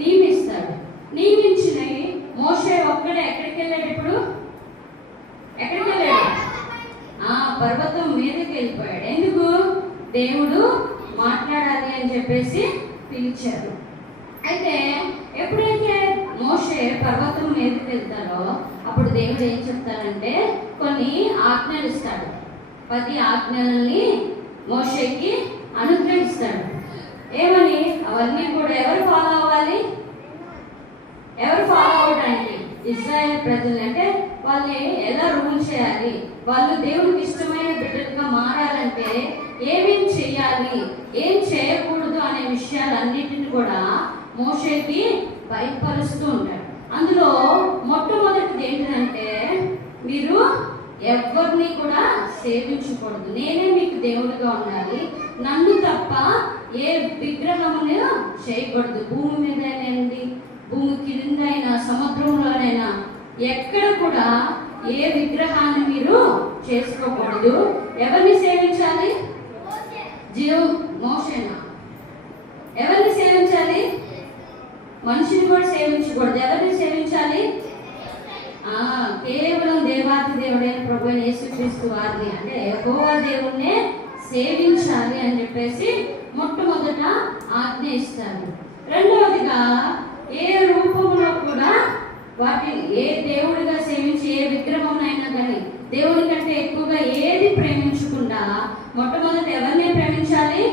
నియమిస్తాడు. నియమించిన మోషే ఒక్కడే ఎక్కడికి వెళ్ళాడు? ఇప్పుడు ఎక్కడికి వెళ్ళాడు? పర్వతం మీదకి వెళ్ళిపోయాడు. ఎందుకు? దేవుడు మాట్లాడాలి అని చెప్పేసి పిలిచారు. అయితే ఎప్పుడైతే మోషే పర్వతం మీదకి వెళ్తారో అప్పుడు దేవుడు ఏం చెప్తాడంటే కొన్ని ఆజ్ఞలు ఇస్తాడు. 10 ఆజ్ఞలని మోషేకి అనుగ్రహిస్తాడు. ఏమని? అవన్నీ కూడా ఎవరు ఫాలో అవ్వాలి? ఎవరు ఫాలో అవడానికి? ఇశ్రాయేల్ ప్రజలు. అంటే వాళ్ళని ఎలా రూల్ చేయాలి, వాళ్ళు దేవుడికి ఇష్టమైన బిడ్డలుగా మారాలంటే ఏమేం చేయాలి, ఏం చేయకూడదు అనే విషయాలన్నిటిని కూడా మోషేకి బయటపరుస్తూ ఉంటాడు. అందులో మొట్టమొదటిది ఏంటంటే మీరు ఎవరిని కూడా సేవించకూడదు, నేనే మీకు దేవుడిగా ఉండాలి, నన్ను తప్ప ఏ విగ్రహమును చేయకూడదు. భూమి మీదైనా, భూమి కిందైనా, సముద్రంలోనైనా ఎక్కడ కూడా ఏ విగ్రహాన్ని మీరు చేసుకోకూడదు. ఎవరిని సేవించాలి? మోషేనా? ఎవరిని సేవించాలి? మనిషిని కూడా సేవించకూడదు. ఎవరిని సేవించాలి? కేవలం దేవాతి దేవుడైన ప్రభువైన యేసుక్రీస్తు వారిని, అంటే యెహోవా దేవుణ్ణే సేవించాలి అని చెప్పేసి మొట్టమొదట ఆజ్ఞ ఇస్తారు. రెండవదిగా ఏ రూపంలో కూడా వాటిని ఏ దేవుడిగా సేవించి ఏ విగ్రహంనైనా కానీ దేవుడి కంటే ఎక్కువగా ఏది ప్రేమించకుండా మొట్టమొదటి ఎవరిని ప్రేమించాలి?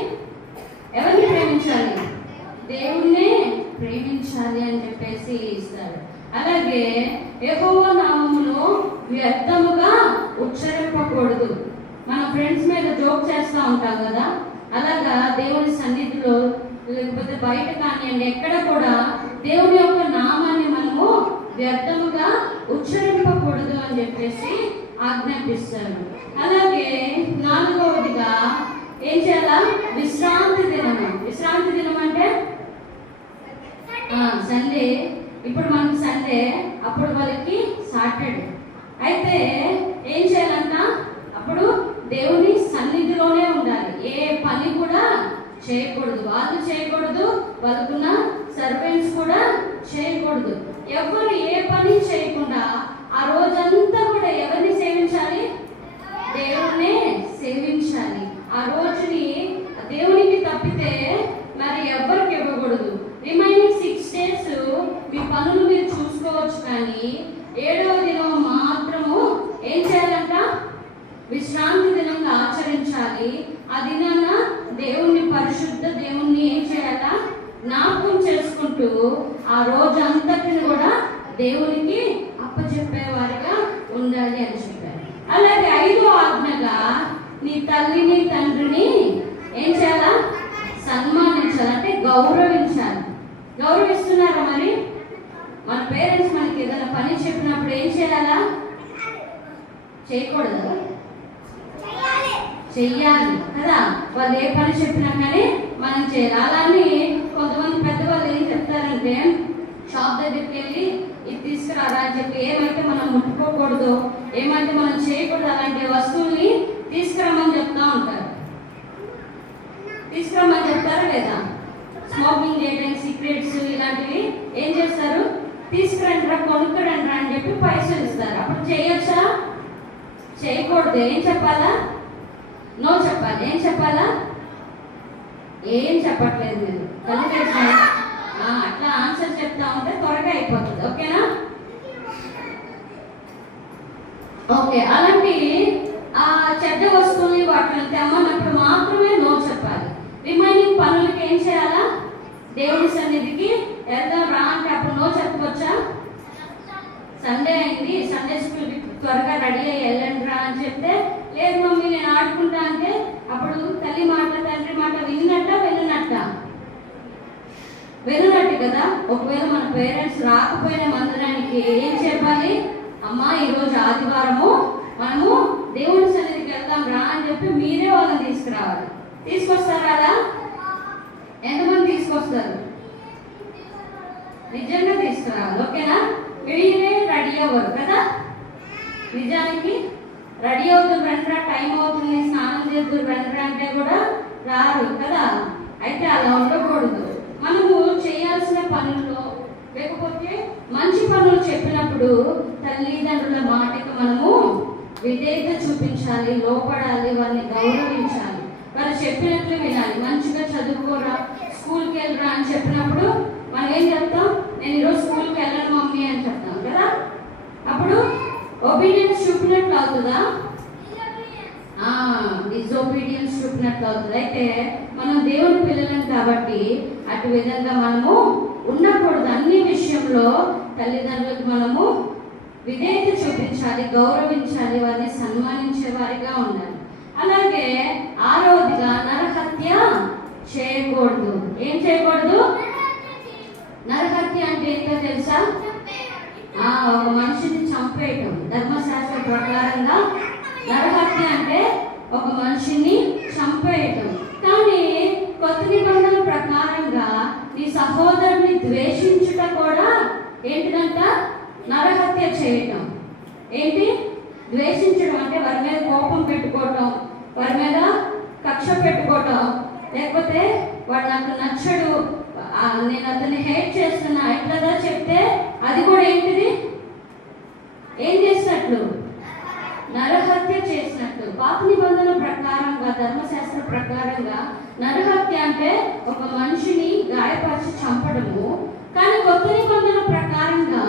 ఎవరిని ప్రేమించాలి? దేవుణ్ణే ప్రేమించాలి అని చెప్పేసి ఇస్తారు. అలాగే యెహోవా నామమును వ్యర్థముగా ఉచ్చరింపకూడదు. మన ఫ్రెండ్స్ మీద జోక్ చేస్తూ ఉంటాం కదా, అలాగా దేవుని సన్నిధిలో లేకపోతే బయట కానివ్వండి ఎక్కడ కూడా దేవుని యొక్క నామాన్ని మనము వ్యర్థముగా ఉచ్చరింపకూడదు అని చెప్పేసి ఆజ్ఞాపిస్తారు. అలాగే 4వదిగా ఏం చేయాలా? విశ్రాంతి దినము. విశ్రాంతి దినం అంటే సండే. ఇప్పుడు మనకి సండే, అప్పుడు వాళ్ళకి సాటర్డే. అయితే ఏం చేయాలంట? అప్పుడు దేవుని సన్నిధిలోనే ఉండాలి. ఏ పని కూడా చేయకూడదు. వాళ్ళు చేయకూడదు, వాళ్ళకున్న సర్వెంట్స్ కూడా చేయకూడదు. ఎవరు ఏ పని చేయకుండా ఆ రోజంతా కూడా ఎవరిని సేవించాలి? దేవుణ్ణే సేవించాలి. ఆ రోజుని దేవునికి తప్పితే మరి ఎవరికి ఇవ్వకూడదు. రిమైనింగ్ 6 days మీ పనులు మీరు చూసుకోవచ్చు, కానీ 7వ దినం మాత్రము ఏం చేయాలంట? విశ్రాంతి దినంగా ఆచరించాలి. ఆ దినాన దేవుణ్ణి, పరిశుద్ధ దేవుణ్ణి ఏం చేయాలా? జ్ఞాపకం చేసుకుంటూ ఆ రోజు అంతటిని కూడా దేవునికి అప్పచెప్పేవారిగా ఉండాలి అని చెప్పారు. అలాగే 5వ ఆజ్ఞగా నీ తల్లిని తండ్రిని ఏం చేయాలా? సన్మానించాలి, అంటే గౌరవించాలి. గౌరవిస్తున్నారా? మరి మన పేరెంట్స్ మనకి ఏదైనా పని చెప్పినప్పుడు ఏం చేయాలా? చేయకూడదు, చెయ్యాలి కదా. వాళ్ళు ఏ పని చెప్పినా కానీ మనం చేయాలి. అలానే కొంతమంది పెద్దవాళ్ళు ఏం చెప్తారంటే షాప్ దగ్గరికి వెళ్ళి ఇది తీసుకురారా అని చెప్పి ఏమైతే మనం ముట్టుకోకూడదు, ఏమైతే మనం చేయకూడదు అలాంటి వస్తువుల్ని తీసుకురమ్మని చెప్తా ఉంటారు. తీసుకురమ్మని చెప్తారా లేదా? స్మోకింగ్ చేయడానికి సిగరెట్స్ ఇలాంటివి ఏం చేస్తారు? తీసుకురండిరా, కొనుక్కురండిరా అని చెప్పి పైసలు ఇస్తారు. అప్పుడు చేయొచ్చా? చేయకూడదు. ఏం చెప్పాలా? నో చెప్పాలి. ఏం చెప్పాలా? ఏం చెప్పట్లేదు మీరు. అట్లా ఆన్సర్ చెప్తా ఉంటే త్వరగా అయిపోతుంది. ఓకేనా? ఓకే. అలాంటి ఆ చెడ్డ వస్తువుని వాటిని తెమ్మన్నప్పుడు మాత్రమే నో చెప్పాలి. రిమైనింగ్ పనులకి ఏం చేయాలా? దేవుడి సన్నిధికి వెళ్దాం రా అంటే అప్పుడు నో చెప్పవచ్చా? సండే అయింది, సండే స్కూల్కి త్వరగా రెడీ అయ్యి వెళ్ళండి రా అని చెప్తే, లేదు మమ్మీ నేను ఆడుకుంటా అంటే అప్పుడు తల్లి మాట తండ్రి మాట విన్నట్టు కదా. ఒకవేళ మన పేరెంట్స్ రాకపోయిన మందిరానికి ఏం చెప్పాలి? అమ్మా ఈరోజు ఆదివారము మనము దేవుడి సన్నిధికి వెళ్దాం రా అని చెప్పి మీరే వాళ్ళని తీసుకురావాలి. తీసుకొస్తారా? అలా ఎంతమంది తీసుకొస్తారు? నిజంగా తీసుకురావాలి. ఓకేనా? మీరే రెడీ అవ్వరు కదా. నిజానికి రెడీ అవుతుంది రండిరా, టైం అవుతుంది, స్నానం చేద్దురు రండిరా అంటే కూడా రారు కదా. అయితే అలా ఉండకూడదు. మనము చేయాల్సిన పనుల్లో లేకపోతే మంచి పనులు చెప్పినప్పుడు తల్లిదండ్రుల మాటకి మనము విధేయత చూపించాలి, లోపడాలి, వాళ్ళని గౌరవించాలి, వాళ్ళు చెప్పినట్లు వినాలి. మంచిగా చదువుకోరా, స్కూల్కి వెళ్ళరా అని చెప్పినప్పుడు మనం ఏం చెప్తాం? నేను ఈరోజు స్కూల్కి వెళ్ళను మమ్మీ అని చెప్తాం కదా. అప్పుడు ఒబీడియన్స్ చూపినట్లు అవుతుందా? డిజొబీడియన్స్ చూపినట్లు అవుతుంది. అయితే మనం దేవుని పిల్లలం కాబట్టి అటు విధంగా మనము ఉండకూడదు. అన్ని విషయంలో తల్లిదండ్రులకు మనము విధేయత చూపించాలి, గౌరవించాలి, వారిని సన్మానించే వారిగా ఉండాలి. అలాగే 6వదిగా నరహత్య చేయకూడదు. ఏం చేయకూడదు? నరహత్య అంటే ఏంటో తెలుసా? ఒక మనిషిని చంపేయటం. ధర్మశాస్త్ర ప్రకారంగా నరహత్య అంటే ఒక మనిషిని చంపేయటం. కానీ కొత్త నిబంధన ప్రకారంగా నీ సహోదరుని ద్వేషించుట కూడా ఏంటిదంట? నరహత్య చేయటం. ఏంటి? ద్వేషించడం అంటే వారి మీద కోపం పెట్టుకోవటం, వారి మీద కక్ష పెట్టుకోవటం, లేకపోతే వాడు నాకు నచ్చడు, నేను అతన్ని హేట్ చేస్తున్నా ఇట్లా చెప్తే అది కూడా ఏంటిది? ఏం చేసినట్లు? నరహత్య చేసినట్లు. పాత నిబంధన ప్రకారంగా, ధర్మశాస్త్ర ప్రకారంగా నరహత్య అంటే ఒక మనిషిని గాయపరిచి చంపడము. కానీ కొత్త నిబంధన ప్రకారంగా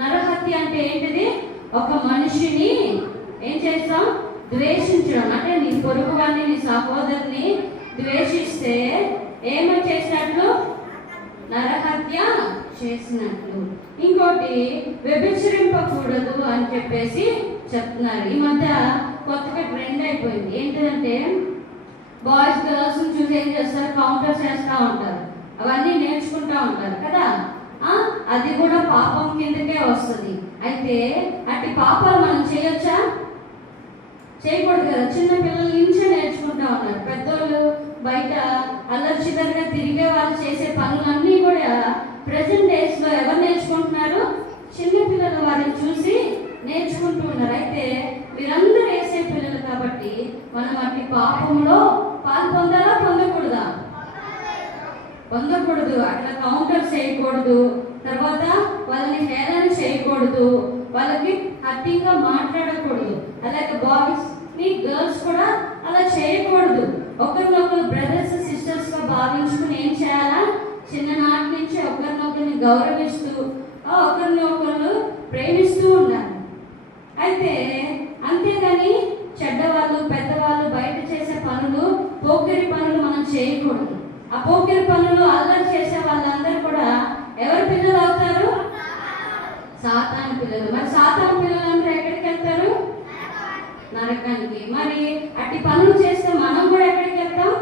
నరహత్య అంటే ఏంటిది? ఒక మనిషిని ఏం చేస్తాం? ద్వేషించడం. అంటే నీ పొరుగు వాడిని, నీ సహోదరుని ద్వేషిస్తే ఏమని చేసినట్లు? నరహత్య చేసినట్లు. ఇంకోటి వ్యభిచరింపకూడదు అని చెప్పేసి చెప్తున్నారు. ఈ మధ్య కొత్తగా ట్రెండ్ అయిపోయింది. ఏంటంటే బాయ్స్ గర్ల్స్ చూసి ఏం చేస్తారు? కౌంటర్ చేస్తూ ఉంటారు, అవన్నీ నేర్చుకుంటూ ఉంటారు కదా. అది కూడా పాపం కిందకే వస్తుంది. అయితే అట్టి పాపాలు మనం చేయొచ్చా? చేయకూడదు కదా. చిన్న పిల్లల నుంచే నేర్చుకుంటా ఉన్నారు. పెద్దోళ్ళు బయట అల్లర్చిదరగా తిరిగే వాళ్ళు చేసే పనులన్నీ కూడా ప్రెసెంట్ డేస్ లో ఎవరు నేర్చుకుంటున్నారు? చిన్న పిల్లలు వారిని చూసి నేర్చుకుంటూ ఉన్నారు. అయితే మీరందరూ వేసే పిల్లలు కాబట్టి మనం అట్టి పాపంలో పొందాలా? పొందకూడదా? పొందకూడదు. అట్లా కౌంటర్ చేయకూడదు. తర్వాత వాళ్ళని హేళన చేయకూడదు, వాళ్ళకి హట్టింగ్గా మాట్లాడకూడదు. అలాగే బాయ్స్ ని గర్ల్స్ కూడా అలా చేయకూడదు. ఒకరినొకరు బ్రదర్స్ సిస్టర్స్ గా భావించుకుని ఏం చేయాలా? చిన్ననాటి నుంచి ఒకరినొకరిని గౌరవిస్తూ ఒకరినొకరు ప్రేమిస్తూ ఉండాలి. అయితే అంతేగాని చెడ్డవాళ్ళు, పెద్దవాళ్ళు బయట చేసే పనులు, పోకిరి పనులు మనం చేయకూడదు. ఆ పోకిరి పనులు, అల్లరి చేసే వాళ్ళందరూ కూడా ఎవరి పిల్లలు అవుతారు? సాతాను పిల్లలు. మరి సాతాను పిల్లలు అంటే ఎక్కడికి వెళ్తారు? నరకానికి. మరి అట్టి పనులు చేస్తే మనం కూడా ఎక్కడికి వెళ్తాం?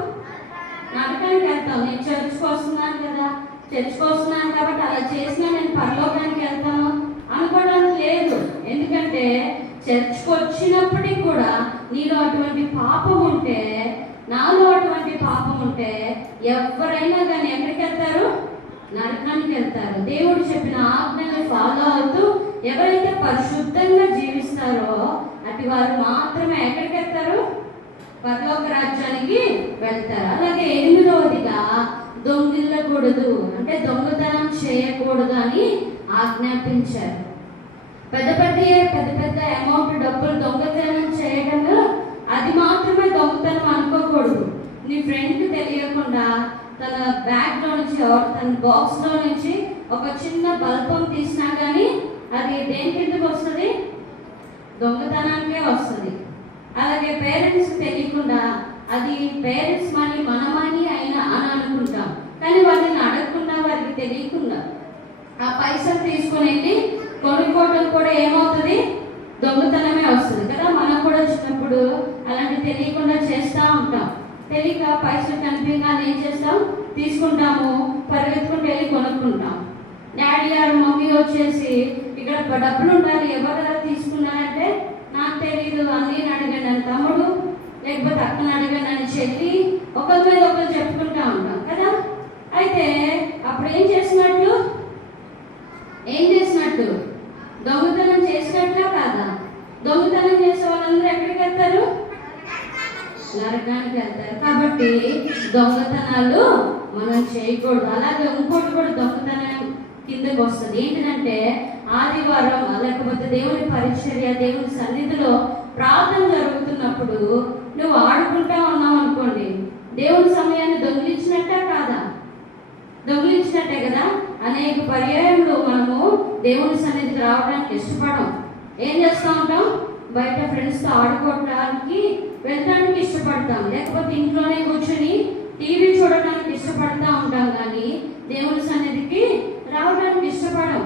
నరకానికి వెళ్తాం. నేను చర్చ్కి వస్తున్నాను కదా, చర్చ్కి వస్తున్నాను కాబట్టి అలా చేసినా నేను పరలోకానికి వెళ్తాను అనుకోవడానికి లేదు. ఎందుకంటే చర్చ్కి వచ్చినప్పటికి కూడా నీలో అటువంటి పాపం ఉంటే, నాలో అటువంటి పాపం ఉంటే ఎవరైనా కానీ ఎక్కడికి వెళ్తారు? నరకానికి వెళ్తారు. దేవుడు చెప్పిన ఆజ్ఞలు ఫాలో అవుతూ ఎవరైతే పరిశుద్ధంగా జీవిస్తారో అటు వారు మాత్రమే ఎక్కడికి వెళ్తారు? పరలోక రాజ్యానికి వెళ్తారు. అలాగే 8వదిగా దొంగిల్లకూడదు, అంటే దొంగతనం చేయకూడదు అని ఆజ్ఞాపించారు. పెద్ద పెద్ద అమౌంట్ డబ్బులు దొంగతనం చేయడంలో అది మాత్రమే దొంగతనం అనుకోకూడదు. నీ ఫ్రెండ్కి తెలియకుండా తన బ్యాగ్లో నుంచి తన బాక్స్లో నుంచి ఒక చిన్న బల్బం తీసినా కానీ అది దేని కిందకి వస్తుంది? దొంగతనానికే వస్తుంది. అలాగే పేరెంట్స్ తెలియకుండా అది పేరెంట్స్ మనీ మన మనీ అయినా అని అనుకుంటాం, కానీ వాళ్ళని అడగకుండా వారికి తెలియకుండా ఆ పైసలు తీసుకొని వెళ్ళి కొనుక్కోవడం కూడా ఏమవుతుంది? దొంగతనమే వస్తుంది కదా. మనం కూడా చిన్నప్పుడు అలాంటి తెలియకుండా చేస్తూ ఉంటాం. తెలియక పైసలు కనిపించగానే ఏం చేస్తాం? తీసుకుంటాము, పరిగెత్తుకుంటూ వెళ్ళి కొనుక్కుంటాం. డాడీ ఆర్ మమ్మీ వచ్చేసి ఇక్కడ డబ్బులు ఉండాలి, ఎవరు తీసుకున్నారంటే నాకు తెలీదు, అన్నీని అడగండి అని తమ్ముడు, లేకపోతే అక్కని అడగండి అని చెల్లి ఒకరి మీద ఒకరు చెప్పుకుంటా ఉంటాం కదా. అయితే అప్పుడు ఏం చేసినట్టు? దొంగతనం చేసినట్లా కాదా? దొంగతనం చేసే వాళ్ళందరూ ఎక్కడికి వెళ్తారు? నరకానికి వెళ్తారు. కాబట్టి దొంగతనాలు మనం చేయకూడదు. అలాగే ఇంకోటి కూడా దొంగతనం కిందకి వస్తుంది. ఏంటంటే ఆదివారం లేకపోతే దేవుని పరిచర్య, దేవుని సన్నిధిలో ప్రార్థన జరుగుతున్నప్పుడు నువ్వు ఆడుకుంటా ఉన్నావు అనుకోండి, దేవుని సమయాన్ని దొంగిలించినట్టే కాదా? దొంగిలించినట్టే కదా. అనేక పర్యాయంలో మనము దేవుని సన్నిధికి రావడానికి ఇష్టపడం. ఏం చేస్తూ ఉంటాం? బయట ఫ్రెండ్స్తో ఆడుకోవడానికి వెళ్ళడానికి ఇష్టపడతాం, లేకపోతే ఇంట్లోనే కూర్చొని టీవీ చూడడానికి ఇష్టపడతా ఉంటాం, కానీ దేవుని సన్నిధికి రావడానికి ఇష్టపడం.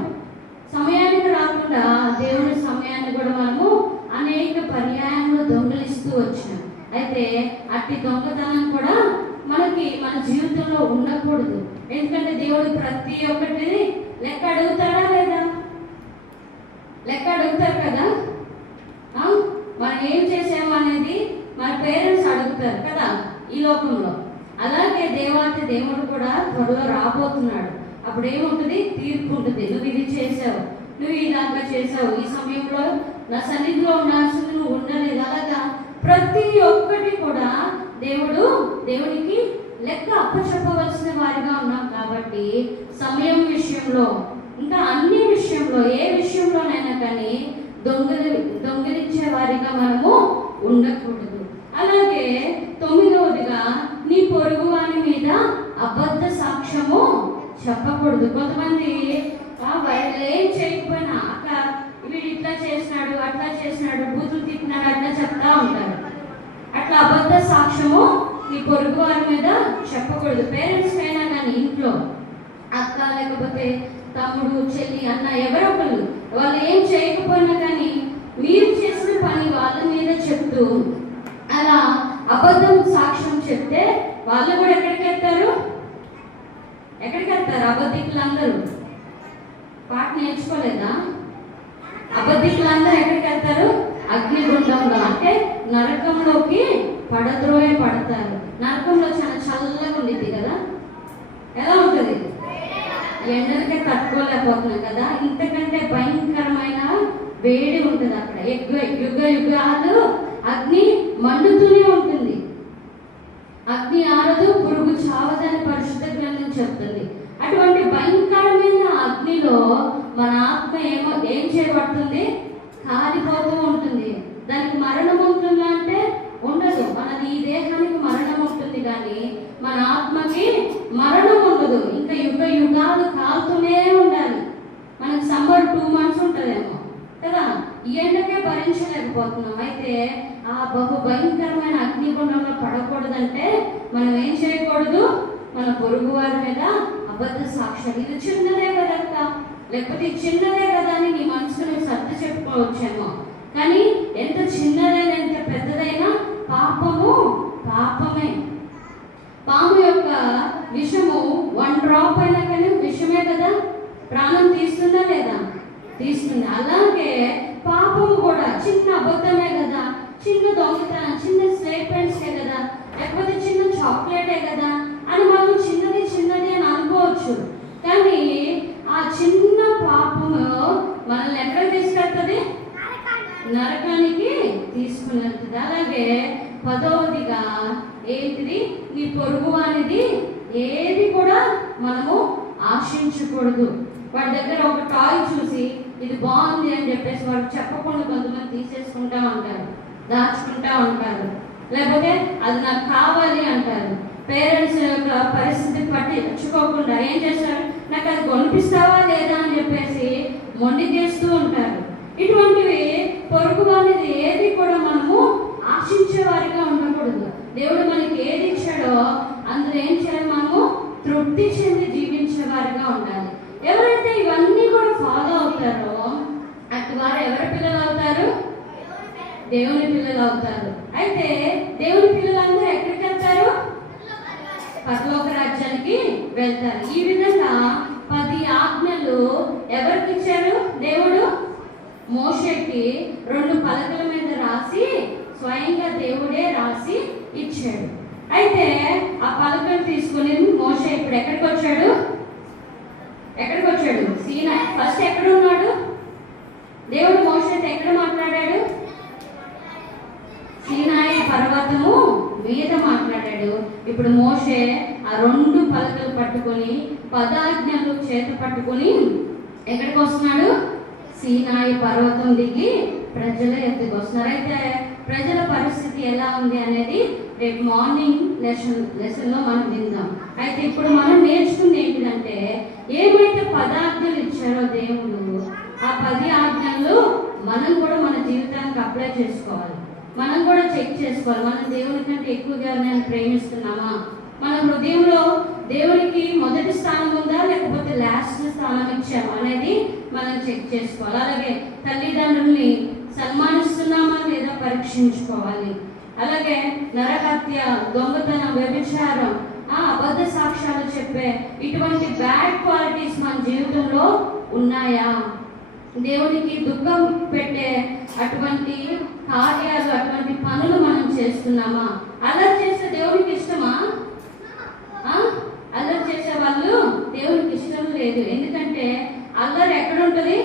సమయానికి రాకుండా దేవుని సమయాన్ని కూడా మనము అనేక పర్యాయంలో దొంగిలిస్తూ వచ్చాం. అయితే అట్టి దొంగతనం కూడా మనకి మన జీవితంలో ఉండకూడదు. ఎందుకంటే దేవుడు ప్రతి ఒక్కటి లెక్క అడుగుతాడా లేదా? లెక్క అడుగుతారు కదా. మనం ఏం చేసాము అనేది మన పేరెంట్స్ అడుగుతారు కదా ఈ లోకంలో. అలాగే దేవాతి దేవుడు కూడా త్వరలో రాబోతున్నాడు. అప్పుడు ఏముంటుంది? తీర్పు ఉంటుంది. నువ్వు ఇది చేసావు, నువ్వు ఇలాగా చేసావు, ఈ సమయంలో నా సన్నిధిలో ఉండాల్సింది నువ్వు ఉండలేదు. అలాగా ప్రతి ఒక్కటి కూడా దేవునికి లెక్క అప్పచెప్పవలసిన వారిగా ఉన్నాం. కాబట్టి సమయం విషయంలో, ఇంకా అన్ని విషయంలో, ఏ విషయంలోనైనా కానీ దొంగిలించే వారిగా మనము ఉండకూడదు. అలాగే 9వదిగా నీ పొరుగు వారి మీద అబద్ధ సాక్ష్యము చెప్పకూడదు. కొంతమంది వాళ్ళు ఏం చేయకపోయినా అట్లా వీడు ఇట్లా చేసినాడు, అట్లా చేసినాడు, బూతులు తిప్పినాడు అట్లా చెప్తా ఉంటారు. అట్లా అబద్ధ సాక్ష్యము నీ పొరుగు వారి మీద చెప్పకూడదు. పేరెంట్స్ అయినా కానీ ఇంట్లో అక్క లేకపోతే తమ్ముడు, చెల్లి, అన్న ఎవరో ఒకళ్ళు వాళ్ళు ఏం చేయకపోయినా కానీ మీరు చేసిన పని వాళ్ళ మీద చెప్తూ అలా అబద్ధం సాక్ష్యం చెప్తే వాళ్ళు కూడా ఎక్కడికి వెళ్తారు? అబద్ధికులందరూ పాట నేర్చుకోలేదా? అబద్ధికులందరూ ఎక్కడికి వెళ్తారు? అగ్నిగుండంలో, అంటే నరకంలోకి పడతారు. నరకంలో చాలా చల్లగా ఉండిద్ది కదా. ఎలా ఉంటుంది? ఎండలకే తట్టుకోలేకపోతున్నాం కదా. ఇంతకంటే భయంకరమైన వేడి ఉంటుంది అక్కడ. యుగాలు అగ్ని మండుతూనే ఉంటుంది. అగ్ని ఆరదు, పురుగు చావదని పరిశుద్ధ గ్రంథం చెప్తుంది. అటువంటి భయంకరమైన అగ్నిలో మన ఆత్మ ఏం చేయబడుతుంది? కాలిపోతూ ఉంటుంది. దానికి మరణం ఉంటుందా అంటే ఉండదు. మనది ఈ దేహానికి మరణం ఉంటుంది, కానీ మన ఆత్మకి మరణం ఉండదు. ఇంకా యుగాలు కాలుతూనే ఉండాలి. మనకి సమ్మర్ 2 months ఉంటుందేమో కదా. ఈ ఎండకే భరించలేకపోతున్నాం. అయితే ఆ బహు భయంకరమైన అగ్నిగుండంలో పడకూడదంటే మనం ఏం చేయకూడదు? మన పొరుగు వారి మీద అబద్ధ సాక్ష్యం. ఇది చిన్నదే కదా, లేకపోతే చిన్నదే కదా అని నీ మనసులో నువ్వు సర్ది చెప్పుకోవచ్చేమో, కానీ ఎంత చిన్నదైనా ఎంత పెద్దదైనా పాపమే. పాము యొక్క విషము 1 drop అయినా కానీ విషమే కదా. ప్రాణం తీస్తుందా లేదా? తీస్తుంది. అలాగే పాపము కూడా చిన్న అబద్ధమే కదా, చిన్న దొంగతనం, చిన్న స్టేట్మెంట్సే కదా, లేకపోతే చిన్న చాక్లెటే కదా అని మనం చిన్నది అని అనుకోవచ్చు. కానీ ఆ చిన్న పాపము మనల్ని ఎక్కడ తీసుకెళ్తుంది? నరకానికి తీసుకుని వెళ్తుంది. అలాగే 10వదిగా ఏంటిది? నీ పొరుగు అనేది ఏది కూడా మనము ఆశించకూడదు. వాడి దగ్గర ఒక టాయ్ చూసి ఇది బాగుంది అని చెప్పేసి వాడు చెప్పకుండా కొంతమంది తీసేసుకుంటా ఉంటారు, దాచుకుంటా ఉంటారు. లేకపోతే అది నాకు కావాలి అంటారు. పేరెంట్స్ యొక్క పరిస్థితి పట్టించుకోకుండా ఏం చేస్తారు, నాకు అది కొనిపిస్తావా లేదా అని చెప్పేసి మొండికేస్తూ ఉంటారు. ఇటువంటివి పొరుగు వాళ్ళది ఏది కూడా మనము ఆశించే వారిగా ఉండకూడదు. దేవుడు మనకి ఏది ఇచ్చాడో అందులో ఏం చేయాలి, మనము తృప్తి చెంది జీవించే వారిగా ఉండాలి. ఎవరైతే ఇవన్నీ కూడా ఫాలో అవుతారో అటు వారు ఎవరి పిల్లలు అవుతారు, దేవుని పిల్లలు అవుతారు. అయితే దేవుని పిల్లలందరూ ఎక్కడికి వెళ్తారు, పరలోక రాజ్యానికి వెళ్తారు. ఈ విధంగా 10 ఆజ్ఞలు ఎవరికి ఇచ్చారు, దేవుడు మోషేకి 2 పలకల మీద రాసి స్వయంగా దేవుడే రాసి ఇచ్చాడు. అయితే ఆ పలకలు తీసుకుని మోషే ఇప్పుడు ఎక్కడికి వచ్చాడు, సీనాయి. ఫస్ట్ ఎక్కడ ఉన్నాడు దేవుడు, మోషేతో ఎక్కడ మాట్లాడాడు, సీనాయి పర్వతము మీద మాట్లాడాడు. ఇప్పుడు మోషే ఆ 2 పలకలు పట్టుకొని 10 ఆజ్ఞలు చేత పట్టుకొని ఎక్కడికి వస్తున్నాడు, సీనాయి పర్వతం దిగి ప్రజల ఎత్తుకు వస్తున్నారు. అయితే ప్రజల పరిస్థితి ఎలా ఉంది అనేది రేపు మార్నింగ్ లెసన్లో మనం విందాం. అయితే ఇప్పుడు మనం నేర్చుకుంది ఏంటిదంటే, ఏమైతే 10 ఆజ్ఞలు ఇచ్చారో దేవుడు, ఆ 10 ఆజ్ఞలు మనం కూడా మన జీవితానికి అప్లై చేసుకోవాలి. మనం కూడా చెక్ చేసుకోవాలి, మనం దేవుని కంటే ఎక్కువగా నేను ప్రేమిస్తున్నామా, మన హృదయంలో దేవునికి మొదటి స్థానం ఉందా లేకపోతే లాస్ట్ స్థానం ఇచ్చామా అనేది మనం చెక్ చేసుకోవాలి. అలాగే తల్లిదండ్రుల్ని సన్మానిస్తున్నామా లేదా పరీక్షించుకోవాలి. అలాగే నరహత్య, దొంగతనం, వ్యభిచారం, అబద్ధ సాక్ష్యాలు చెప్పే ఇటువంటి బ్యాడ్ క్వాలిటీస్ మన జీవితంలో ఉన్నాయా, దేవునికి దుఃఖం పెట్టే అటువంటి కార్యాలు, అటువంటి పనులు మనం చేస్తున్నామా? అల్లరి చేస్తే దేవునికి ఇష్టమా? అల్లరి చేసే వాళ్ళు దేవునికి ఇష్టం లేదు. ఎందుకంటే అల్లరి ఎక్కడ ఉంటుంది,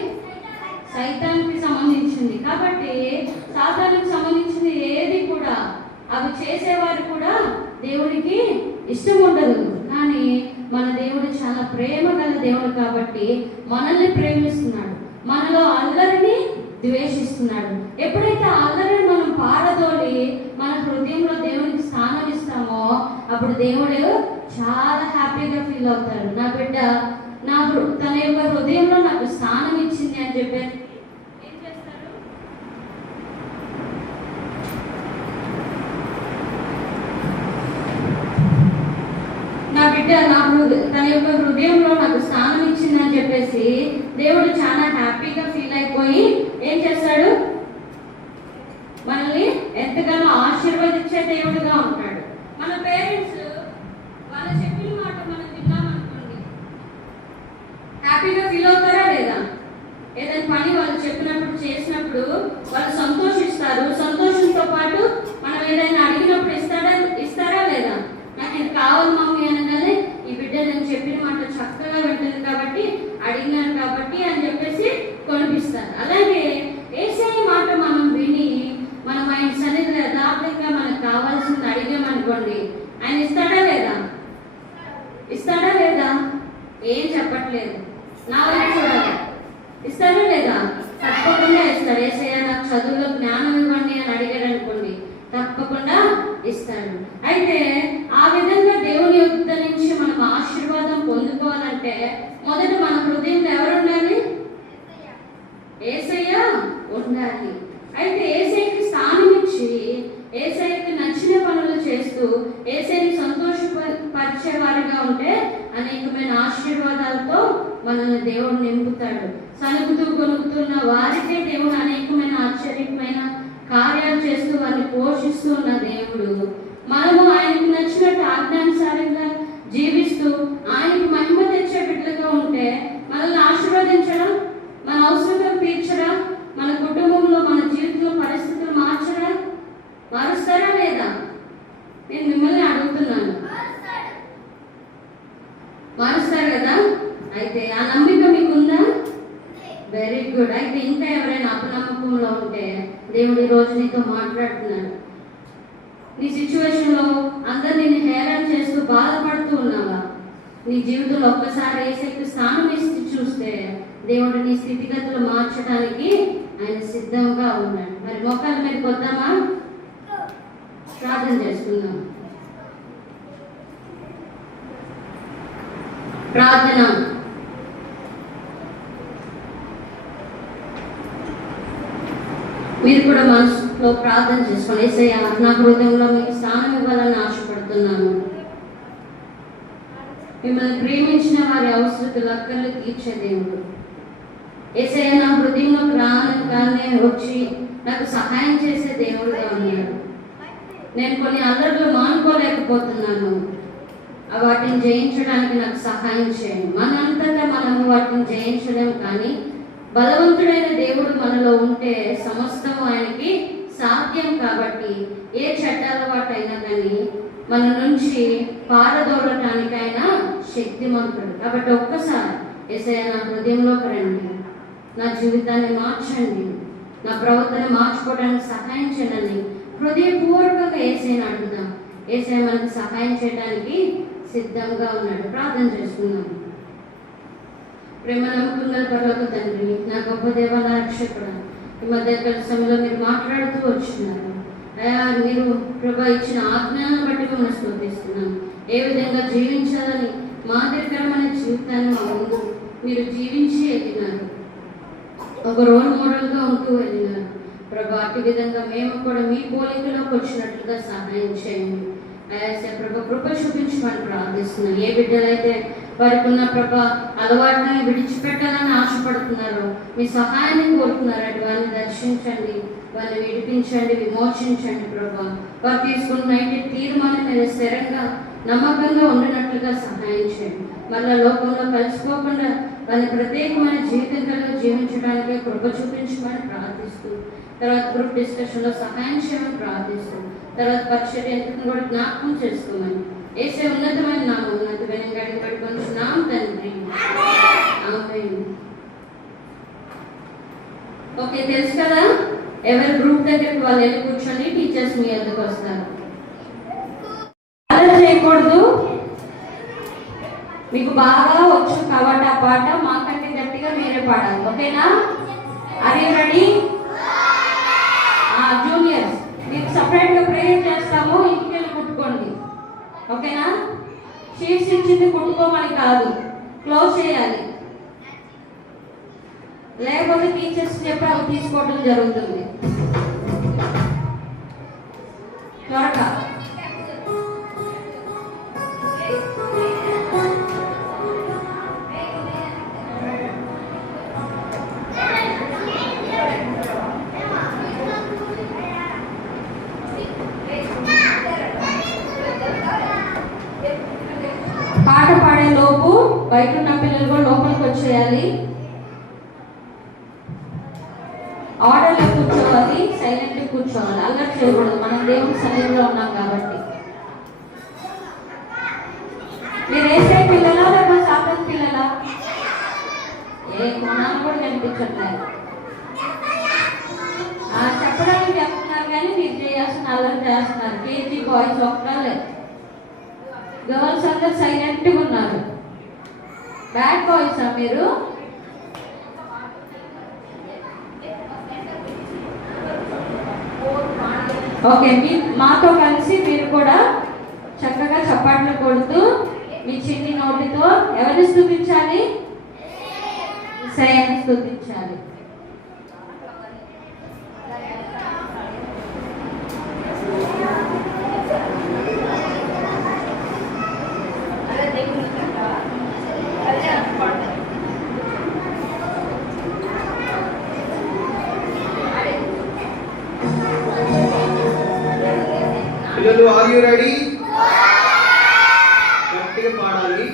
సైతానికి సంబంధించింది. కాబట్టి సాతానికి సంబంధించింది ఏది కూడా అవి చేసేవారు కూడా దేవునికి ఇష్టం ఉండదు. కానీ మన దేవుడు చాలా ప్రేమ గల దేవుడు కాబట్టి మనల్ని ప్రేమిస్తున్నాడు, మనలో అల్లరిని ద్వేషిస్తున్నాడు. ఎప్పుడైతే అల్లరిని మనం పారదోలి మన హృదయంలో దేవునికి స్థానం ఇస్తామో అప్పుడు దేవుడు చాలా హ్యాపీగా ఫీల్ అవుతాడు. నా బిడ్డ తన యొక్క హృదయంలో నాకు స్థానం ఇచ్చింది అని చెప్పి ఏం చేస్తారు, నా బిడ్డ తన యొక్క హృదయంలో నాకు స్థానం ఇచ్చింది అని చెప్పేసి దేవుడు చాలా హ్యాపీగా ఫీల్ అయిపోయి ఏం చేస్తాడు, మనల్ని ఎంతగానో ఆశీర్వదించే దేవుడుగా ఉంటాడు. మన పేరెంట్స్ వాళ్ళు చెప్పిన మాట మనం విన్నామనుకోండి, హ్యాపీగా ఫీల్ అవుతారా లేదా? ఏదైనా పని వాళ్ళు చెప్పినప్పుడు చేసినప్పుడు వాళ్ళు సంతోషిస్తారు. సంతోషంతో పాటు మనం ఏదైనా అడిగినప్పుడు ఇస్తారా లేదా? నాకు ఇది కావాలి మమ్మీ అనగానే ఈ బిడ్డ నేను చెప్పిన మాట చక్కగా వింటుంది కాబట్టి అడిగినాను కాబట్టి అని చెప్పేసి కొనిపిస్తారు. అలాగే యేసయ్య మాట మనం విని మనం ఆయన సన్నిధిలో యథార్థంగా మనకు కావాల్సింది అడిగామనుకోండి, ఆయన ఇస్తాడా లేదా? ఏం చెప్పట్లేదు, నా వైపు చూడాలి. ఇస్తాడా లేదా? తప్పకుండా ఇస్తాడు. యేసయ్య నాకు చదువులో జ్ఞానం ఇవ్వండి అని అడిగాడు అనుకోండి, తప్పకుండా ఇస్తాడు. అయితే ఆ విధంగా దేవుని యొద్ద నుంచి మనం ఆశీర్వాదం పొందుకోవాలంటే మొదట మన హృదయంలో ఎవరు ఉండాలి? యేసయ్య ఉండాలి. అయితే యేసయ్యకి స్థానం ఇచ్చి యేసయ్యకి నచ్చిన పనులు చేస్తూ యేసయ్యని సంతోషపరిచే వారిగా ఉంటే అనేకమైన ఆశీర్వాదాలతో మనల్ని దేవుడు నింపుతాడు. సనుగుతూ కొనుక్కుతున్న వారికే దేవుడు అనేకమైన ఆశ్చర్యమైన కార్యాలు చేస్తూ వారిని పోషిస్తూ ఉన్న దేవుడు. మనము ఆయనకు నచ్చినట్టు ఆజ్ఞానుసారంగా జీవిస్తూ ఆయనకు మహిమ తెచ్చే బిడ్డలుగా ఉంటే మనల్ని ఆశీర్వదించడం, మన అవసరం తీర్చడం, మన కుటుంబంలో మన జీవితంలో పరిస్థితులు మారుస్తారా లేదా? నేను మిమ్మల్ని అడుగుతున్నాను, మారుస్తారు కదా? అయితే ఆ నమ్మిక మీకుందా? Very good. అయితే ఇంకా ఎవరైనా అపనమ్మకంలో ఉంటే దేవుడు ఈ రోజు నీతో మాట్లాడుతున్నాడు. నీ సిచ్యువేషన్లో అందరు నిన్ను హేళన చేస్తూ బాధపడుతూ ఉన్నావా? నీ జీవితంలో ఒక్కసారి ఏసైకి స్థానం ఇచ్చి చూస్తే దేవుడు నీ స్థితిగతులు మార్చడానికి ఆయన సిద్ధంగా ఉన్నాడు. మరి మొక్కల మీదకి వద్దామా? ప్రార్థన చేసుకుందాం. ప్రార్థన. మీరు కూడా మనసులో ప్రార్థన చేసుకోండి. యేసయ్య, నా హృదయంలో మీకు స్థానం ఇవ్వాలని ఆశపడుతున్నాను. మిమ్మల్ని ప్రేమించిన వారి అవసరతలు అక్కర్లు తీర్చే దేవుడు. యేసయ్య, నా హృదయంలోకి రాగానే వచ్చి నాకు సహాయం చేసే దేవుడుగా ఉన్నాడు. నేను కొన్ని అల్లర్లు మానుకోలేకపోతున్నాను. వాటిని జయించడానికి నాకు సహాయం చేయండి. మనంతటా మనము వాటిని జయించలేము, కానీ బలవంతుడైన దేవుడు మనలో ఉంటే సమస్తము ఆయనకి సాధ్యం. కాబట్టి ఏ చెడ్డ అలవాటైనా కానీ మన నుంచి పారదోలటానికి ఆయన శక్తిమంతుడు. కాబట్టి ఒక్కసారి యేసయ్య, నా హృదయంలోకి రండి, నా జీవితాన్ని మార్చండి, నా ప్రవర్తన మార్చుకోవడానికి సహాయం చేయండి. హృదయపూర్వకంగా యేసయ్యని అడుగుదాం. యేసయ్య మనకు సహాయం చేయడానికి సిద్ధంగా ఉన్నాడు. ప్రార్థన చేసుకుందాం. ప్రేమ నమ్మకంగా పరలోక తండ్రి, నా గొప్ప దేవ, నా రక్షకుడా, ఈ మధ్య సమయంలో మీరు మాట్లాడుతూ వచ్చినారు. అయా, మీరు ప్రభా ఇచ్చిన ఆజ్ఞానం బట్టి మిమ్మల్ని స్తుతిస్తున్నాం. ఏ విధంగా జీవించాలని మాదిరికరమైన జీవితాన్ని మా ముందు మీరు జీవించి ఎదిగినారు. ఒక రోల్ మోడల్గా ఉంటూ వెళ్ళినారు ప్రభా. అటు విధంగా మేము కూడా మీ పోలికలోకి వచ్చినట్లుగా సహాయం చేయండి. అయ్యా ప్రభా, కృప చూపించమని ప్రార్థిస్తున్నాం. ఏ బిడ్డలైతే వారికి ఉన్న ప్రభా అలవాటుని విడిచిపెట్టాలని ఆశపడుతున్నారు, మీ సహాయాన్ని కోరుతున్నారు. అటు వారిని దర్శించండి, వారిని విడిపించండి, విమోచించండి ప్రభా. వారు తీసుకున్న తీర్మానం మీద స్థిరంగా నమ్మకంగా ఉండినట్లుగా సహాయం చేయండి. మళ్ళా లోకంలో కలిసిపోకుండా వారిని ప్రత్యేకమైన జీవితం కలిగి జీవించడానికి కృప చూపించమని ప్రార్థిస్తూ, తర్వాత గ్రూప్ డిస్కషన్లో సహాయం చేయమని ప్రార్థిస్తూ, తర్వాత పరీక్ష ఎంపికను కూడా జ్ఞాపకం చేసుకోమని యేసే ఉన్నతమైన నామం ఉన్నతమైన గడికి పడుకొంచున్నాం తండ్రి. ఆమేన్. ఓకే, తెలుసు కదా, ఎవరి గ్రూప్ దగ్గరికి వాళ్ళు వెళ్ళి కూర్చొని టీచర్స్ మీ వద్దకు వస్తారు. అలా చేయకూడదు. మీకు బాగా వచ్చు కాబట్టి ఆ పాట మాకంటే గట్టిగా మీరే పాడాలి. ఓకేనా? Are you ready? జూనియర్స్, మీకు సపరేట్గా ప్రేయర్ చేస్తాము, ఇంటికి వెళ్ళి కుట్టుకోండి. ఓకేనా? షీట్స్ ఇచ్చింది కుట్టుకోమని కాదు, క్లోజ్ చేయాలి. లేకపోతే టీచర్స్ చెప్పి అవి తీసుకోవడం జరుగుతుంది. త్వరగా పాట పాడే లోపు బయట ఉన్న పిల్లలు కూడా లోపలికి వచ్చేయాలి. ఆర్డర్లో కూర్చోవాలి, సైలెంట్గా కూర్చోవాలి, అల్లరి చేయకూడదు. మనం దేవుని సన్నిధిలో ఉన్నాం కాబట్టి. మీరు వేసే పిల్లలా లేకపోతే సాధన పిల్లలా? ఏ కొనాలు కూడా కనిపించట్లేదు. చెప్పడానికి చెప్తున్నారు కానీ మీరు చేయాల్సిన అల్లరి చేస్తున్నారు. కేజీ బాయ్స్ ఒక్కలే, గర్ల్స్ అందరు సైలెంట్గా ఉన్నారు. బ్యాడ్ బాయ్సా మీరు? ఓకే, మాతో కలిసి మీరు కూడా చక్కగా చప్పట్లు కొడుతూ మీ చిన్ని నోటితో ఎవరిని స్తుతించాలి? యేసయ్యని స్తుతించాలి. పిల్లలు, ఆర్ యు రెడీ? గట్టిగా పాడాలి.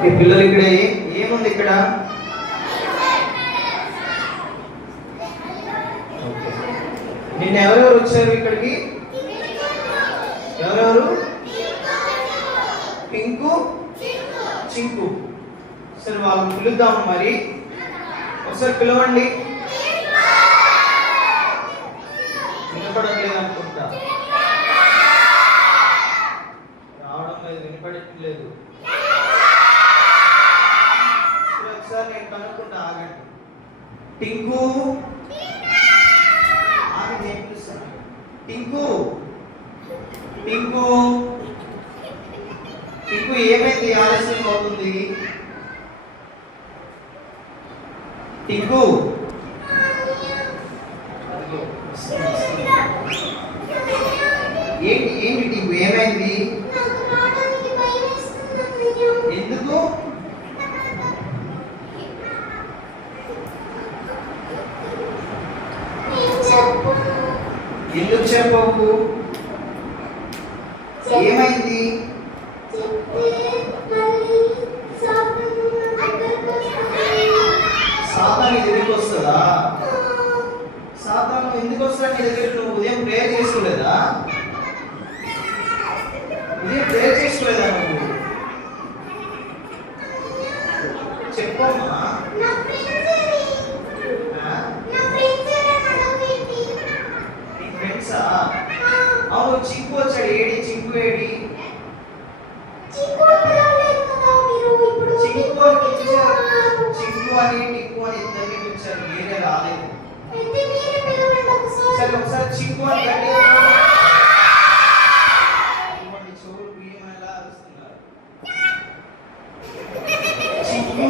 ఓకే పిల్లలు ఇక్కడ ఏముంది ఇక్కడ? ఓకే. నిన్న ఎవరెవరు వచ్చారు ఇక్కడికి? ఎవరెవరు? పింకు, చింకు. సరే వాళ్ళని పిలుద్దాము మరి. ఒకసారి పిలవండి. వినపడట్లేదు అనుకుంటా. రావడం లేదు, వినపడట్లేదు. ఒకసారి నేను కనుక్కుంటా, ఆగండి. టింకు, ఆగి నేను పిలుస్తాను. టింకు, టింకు, టింకు ఏమైంది? ఆలస్యం అవుతుంది. టింకు ఏంటి ఏంటి టింకు ఏమైంది? ఎందుకు? ఎందుకు చెప్పవు? ఏమైంది? సాతాను నీ దగ్గరికి వస్తుందా? సాతాను ఎందుకు వస్తా నీ దగ్గర? నువ్వు ఉదయం ప్రేయర్ చేసుకోలేదా? ఉదయం ప్రేయర్ చేసుకోలేదా నువ్వు? చెప్పమ్మా. నీ ఫ్రెండ్సా? అవును, చింకు వచ్చాడు. ఏడి చింకు? ఏడి చింకు అని టిక్కు అని ఇద్దరిని పిలిచారు, మీరే రాలేదు. సరే ఒకసారి చింకు అని గట్టిగా చెవులు బియ్యమనేలా అరుస్తున్నారు. చింకు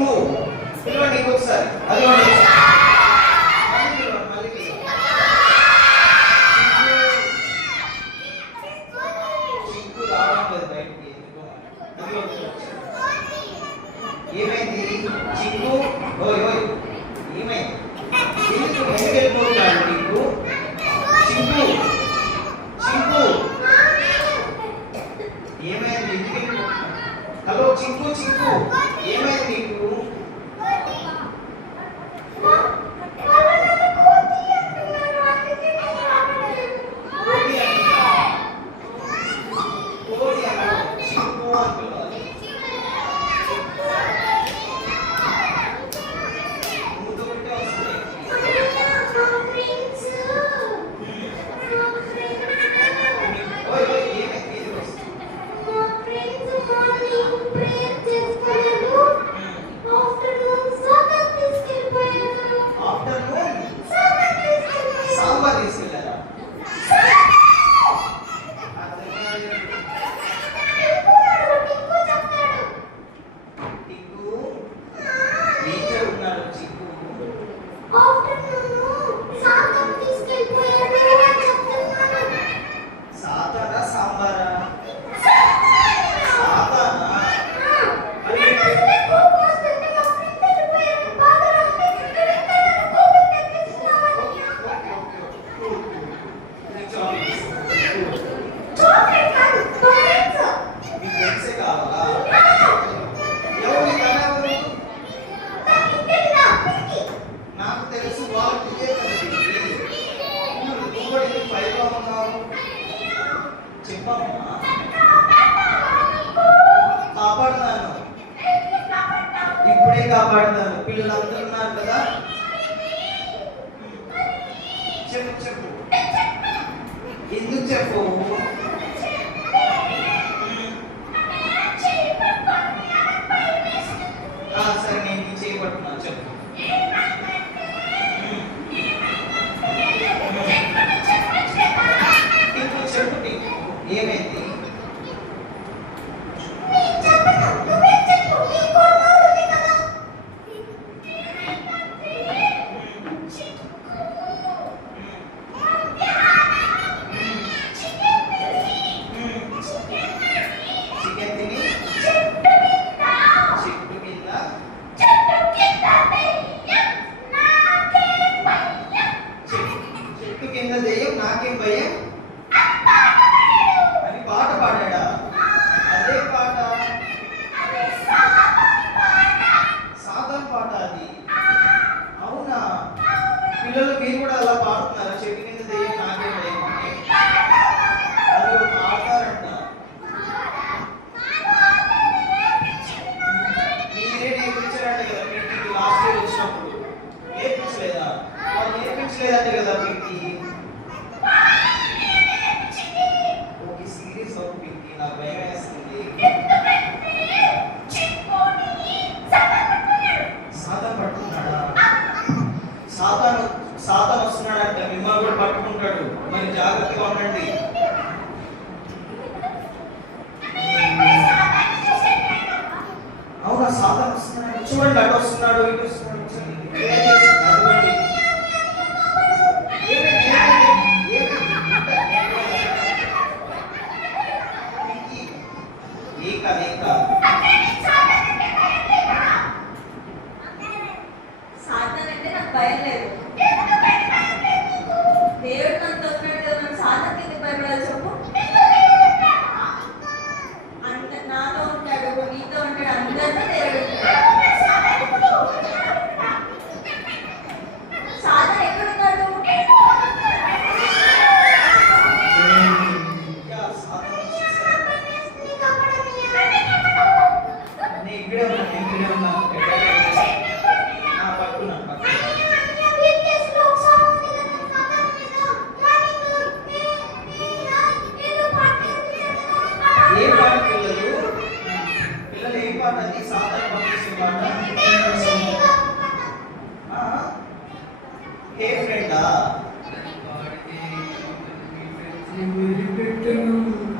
పిలవండి ఇంకొకసారి. అది మళ్ళీ చింకు రావడం లేదు బయటికి. ఎందుకో ఏమైంది చింకు? ఓయ్ ఓయ్ ఏమైంది? ఎందుకు వెళ్ళిపోతున్నాడు చింకు? చింకు, చింకు ఏమైంది? ఎందుకు వెళ్ళిపోతున్నాడు? హలో చింకు, చింకు ఏమైంది నీకు? చూడండి అటు వస్తున్నాడు ఇటు వస్తున్నాడు ఒకసారి ప్రేయర్ చేసి అదిగోండి. సాతాన్ అంటే నాకు భయం లేదు. దేవుడు మనతో ఉన్నాడు కదా, మనం సాతాన్కి ఎందుకు భయపడాలి చెప్పు? అంత నాతో ఉంటాడు, నీతో ఉంటాడు, అందరితో దేవుడు ఉంటాడు. సాతాన్ ఎక్కడున్నాడు? ఇక్కడే ఉన్నా పట్టుకున్నా ఏ పాట పిల్లలు ఏ పాట అది సాధారణ పంపిస్తే పాట హే ఫ్రెండా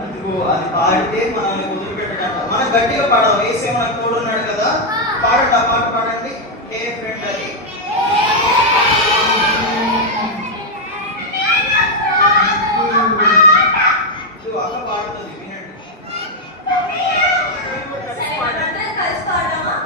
అదిగో అది పాడితే మనల్ని వదిలిపెట్టడంట. మనం గట్టిగా పాడదాం, వేసే మనకు తోడున్నాడు కదా. పాడండి ఆ పాట పాడండి. హే ఫ్రెండ్ అది అక్క పాడుతుంది వినండి. అందరం కలిసి పాడదామా?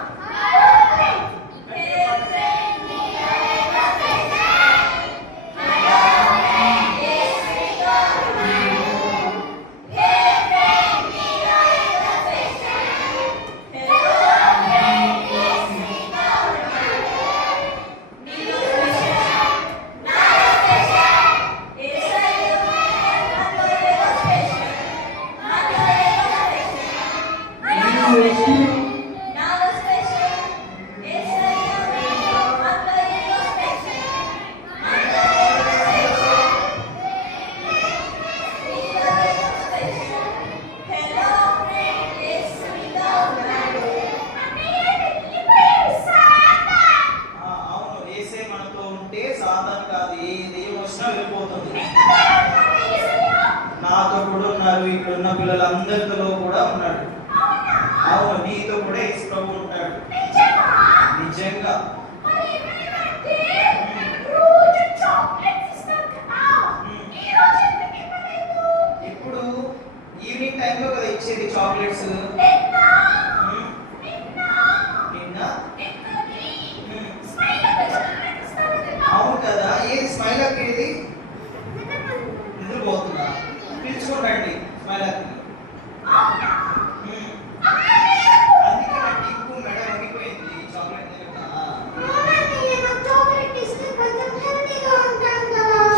అవును, వేసే మనతో ఉంటే సాధారణ కాదు, ఏ దెయ్యం వచ్చినా వెళ్ళిపోతుంది. నాతో కూడా ఉన్నారు, ఇక్కడ ఉన్న పిల్లలందరితో కూడా ఉన్నాడు. అవును, నీతో కూడా యేసు ప్రభు ఉంటాడు. నిజంగా ఇప్పుడు ఈవినింగ్ టైంలో కదా ఇచ్చేది చాక్లెట్స్. నిన్న అవును కదా, ఏది స్మైల్ అక్క ఏది నిద్రపోతుందా? పిలుచుకోండి స్మైల్ అక్క. అందుకే నా టిక్కు మెడ వంగిపోయింది చాక్లెట్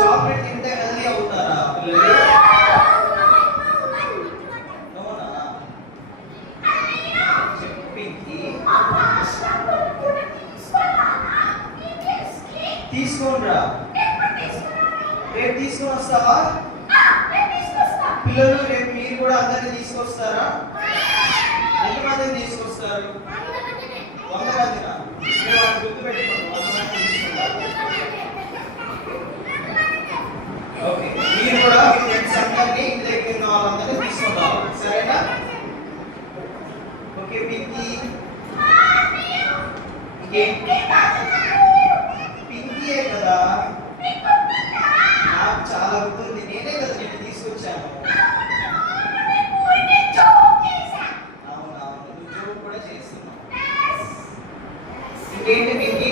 చాక్లెట్ తింటే హెల్దీ అవుతారా పిల్లలు? అవునా? చెప్పింది తీసుకోండిరా. రేపు తీసుకొని వస్తావా పిల్లలు? రేపు మీరు కూడా అందరినీ తీసుకొస్తారా? ఎంతమందిని తీసుకొస్తారు? 100 మందినా? మీరు వాళ్ళు గుర్తు పెట్టుకోండి, 100 మంది తీసుకుంటారు. ఓకే, మీరు కూడా మీ ఫ్రెండ్స్ అందరినీ ఇంటి దగ్గర ఉన్న వాళ్ళందరినీ తీసుకుంటారు, సరేనా? ఓకే పింకీ, పింకీయే కదా, నాకు చాలా గుర్తుంది, నేనే కదా నేను తీసుకొచ్చాను. అవునవును, నువ్వు జోక్ కూడా చేస్తున్నావు. ఇంకేంటి పింకీ,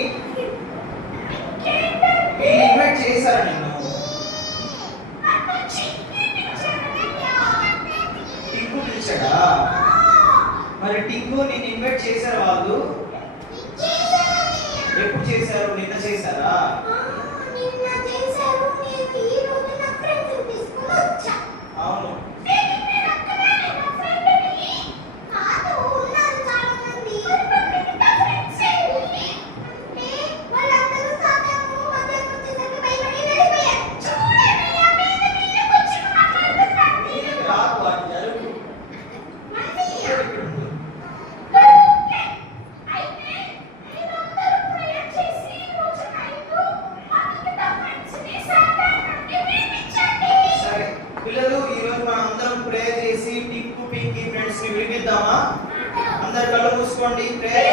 నేను ఇన్వైట్ చేశాను నిన్ను. టింకు పిలిచాడా? మరి టింకు నేను ఇన్వైట్ చేశారు వాళ్ళు? ఎప్పుడు చేశారు? నిన్న చేశారా? అవును, రాకు వాటి జరుగు. సరే పిల్లలు, ఈరోజు మనం అందరం ప్రేయర్ చేసి టింకు పింకీ ఫ్రెండ్స్ ని విడిపిద్దామా? అందరు కళ్ళు మూసుకోండి, ప్రేయర్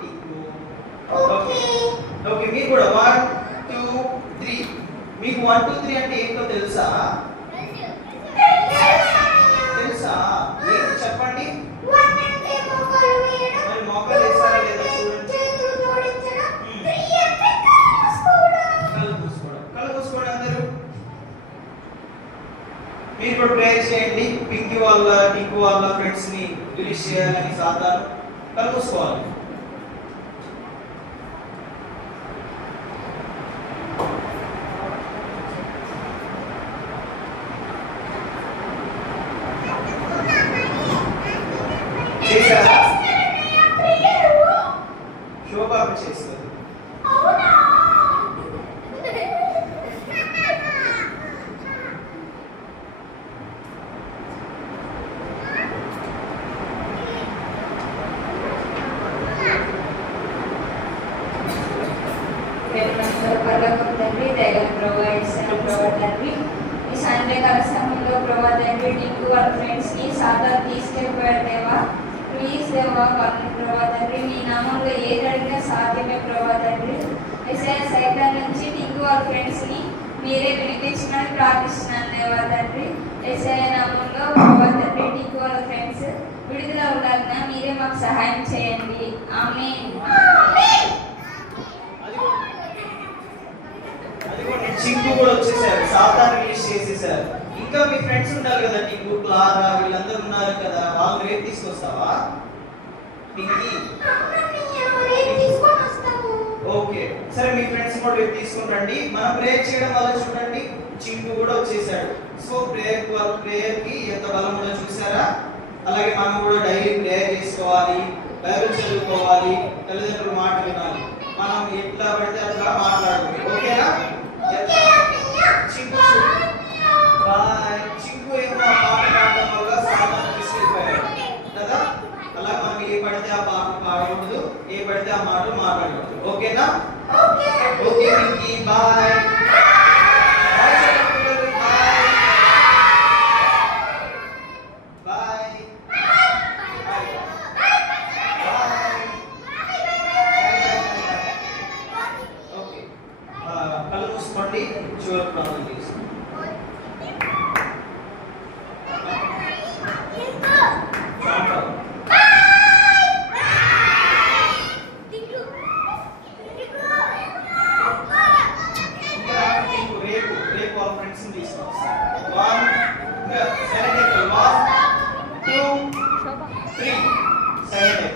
టింకు. ఓకే ఓకే మీరు కూడా 1 2 3. మీకు 1 2 3 అంటే ఏంటో తెలుసా? తెలుసా? ఏంటి చెప్పండి. మరి మోకాలు వేసారా లేదా చూడండి. కళ్ళు మూసుకోండి అందరూ. మీరు కూడా ప్రేయర్ చేయండి. పింకీ వాళ్ళ టింకు వాళ్ళ ఫ్రెండ్స్ ని రిలీజ్ చేయాలని సాధారణ కళ్ళు మూసుకోవాలి. చేశారా? శోభాప చేస్తారు. తండ్రి దైవ తండ్రి ఈ సాయంత్రకాల సమయంలో ప్రభా తండ్రి టింకు వాళ్ళ ఫ్రెండ్స్ ని సాధారణ తీసుకెళ్ళిపోయారు దేవా. ప్లీజ్ దేవా వాళ్ళని ప్రభా తండ్రి మీ నామంలో ఏది అడిగినా సాధ్యమే ప్రభా తండ్రి. సైతాన్ నుంచి టింకు వాళ్ళ ఫ్రెండ్స్ ని మీరే వినిపించమని ప్రార్థిస్తున్నాను దేవా తండ్రి. నామంలో ప్రభా తండ్రి టింకు వాళ్ళ ఫ్రెండ్స్ విడుదల ఉండాలన్నా మీరే మాకు సహాయం చేయండి. ఆమేన్. చింకు కూడా వచ్చేసారు. సాధారణ రిలీజ్ చేసేసారు. ఇంకా మీ ఫ్రెండ్స్ ఉండాలి కదా, టింకు క్లారా వీళ్ళందరూ ఉన్నారు కదా, వాళ్ళు రేపు తీసుకొస్తావా పింకీ? ఓకే సరే మీ ఫ్రెండ్స్ కూడా రేపు తీసుకుని రండి. మనం ప్రేయర్ చేయడం వల్ల చూడండి చింకు కూడా వచ్చేసాడు. సో ప్రేయర్ కి ఎంత బలం ఉందో చూసారా? అలాగే మనం కూడా డైలీ ప్రేయర్ చేసుకోవాలి, బైబిల్ చదువుకోవాలి, తల్లిదండ్రుల మాట వినాలి. మనం ఎట్లా పడితే అట్లా మాట్లాడాలి. ఓకేనా? చింకు బాయ్. చింకు ఏమో పాట పాడడం వల్ల సాధారణ తీసుకెళ్ళిపోయాడు కదా. అలా మనం ఏ పడితే ఆ పాట పాడకూడదు, ఏ పడితే ఆ మాటలు మాట్లాడకూడదు. ఓకేనా? Okay Pinky bye. కళ్ళు మూసుకోండి. చివరి ప్రార్థన చేసి రేపు వాళ్ళ ఫ్రెండ్స్ తీసుకొస్తాను. 1 2 3 సైలెంట్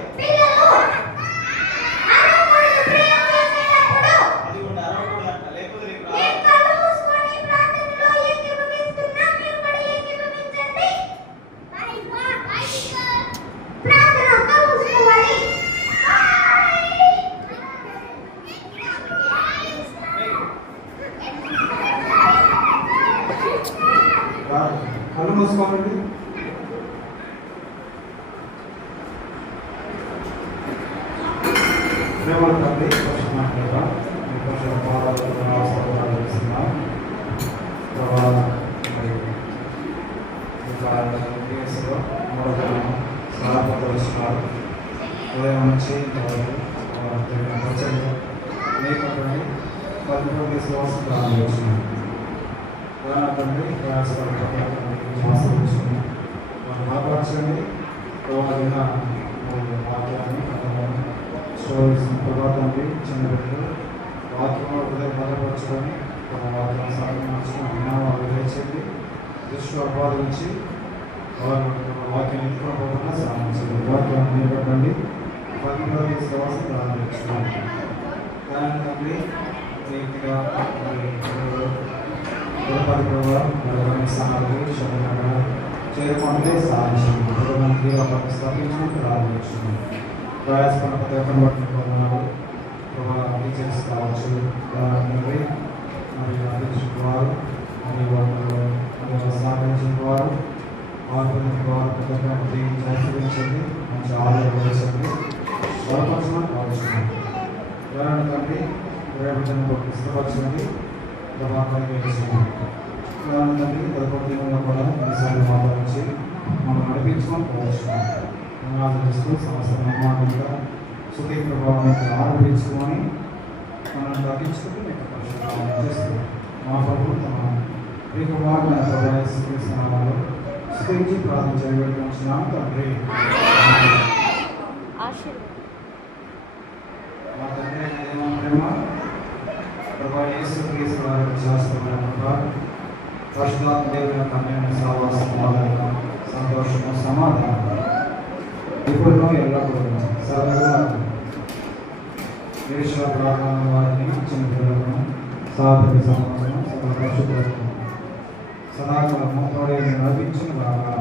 కళ్ళు మూసుకోండి. ప్రేమల తండ్రి మాట్లాడదాం. ఉదయం నుంచి విశ్వాసం ప్రారంభించినాం. తండ్రి మాట్లాడండి. వాక్యాన్ని ప్రభాతండి చిన్న బిడ్డలు వాక్యం ఉదయం భద్రపరచుకొని వాక్యాన్ని సాధించుకొని విన్నామా వివేచింది దృష్టి అపాదించి వారు వాక్యాన్ని ఎత్తుకోకుండా సాధించండి. వాక్యాన్ని నిలబెట్టండి. 10 విశ్వాసం ప్రారంభించుకోండి. దాని తండ్రి నీతిగా చేరుకుంటే సాధించండి. స్థాపించుకుని ప్రారంభించుకున్నాం. ప్రయాసపడిన ప్రతి ఒక్కరిని పట్టుకున్నారు. టీచర్స్ కావచ్చు, మరియు అందించిన వారు, మరియు స్థాపించిన వారు, వారు ప్రతి ఒక్కరికి చర్చించండి. మంచి ఆలోచన వేసండి. బలపరచమని కావచ్చున్నాం. తండ్రి ప్రయోజనం ఇష్టపరచండి. ప్రభావాన్ని వేసింది. తండ్రి తదుపరిలో కూడా ఈసారి మాట్లాడించి మనం నడిపించమని కోరుచున్నాం. ఆలోచిస్తూ సంవత్సరం నిర్మాణంగా శుద్ధి ప్రభావానికి ఆరోపించుకొని మనం తగ్గించుకుంటూ మీకు పరిశుభ్రత చేస్తుంది. మా ప్రభు తమ ప్రియకుమారుని ప్రవేశిస్తున్నాము. స్థితించి ప్రార్థన చేయబడుతున్నాం తండ్రి. మా తండ్రి అయిన ప్రేమ ప్రభా యేసు క్రీస్తు వారి శాస్త్రమైన పరిశుద్ధాత్మ దేవుని యొక్క అన్యోన్య సహవాసం, సంతోషము, సమాధానం ఇప్పుడు ఎల్లప్పుడూ సర్వదా ఈశ్వర ప్రార్థన వారిని చిన్న పిల్లలను సాధన సమాజం సర్వపరిశుద్ధులను సదాకాలము తోడే నడిపించిన బాగా.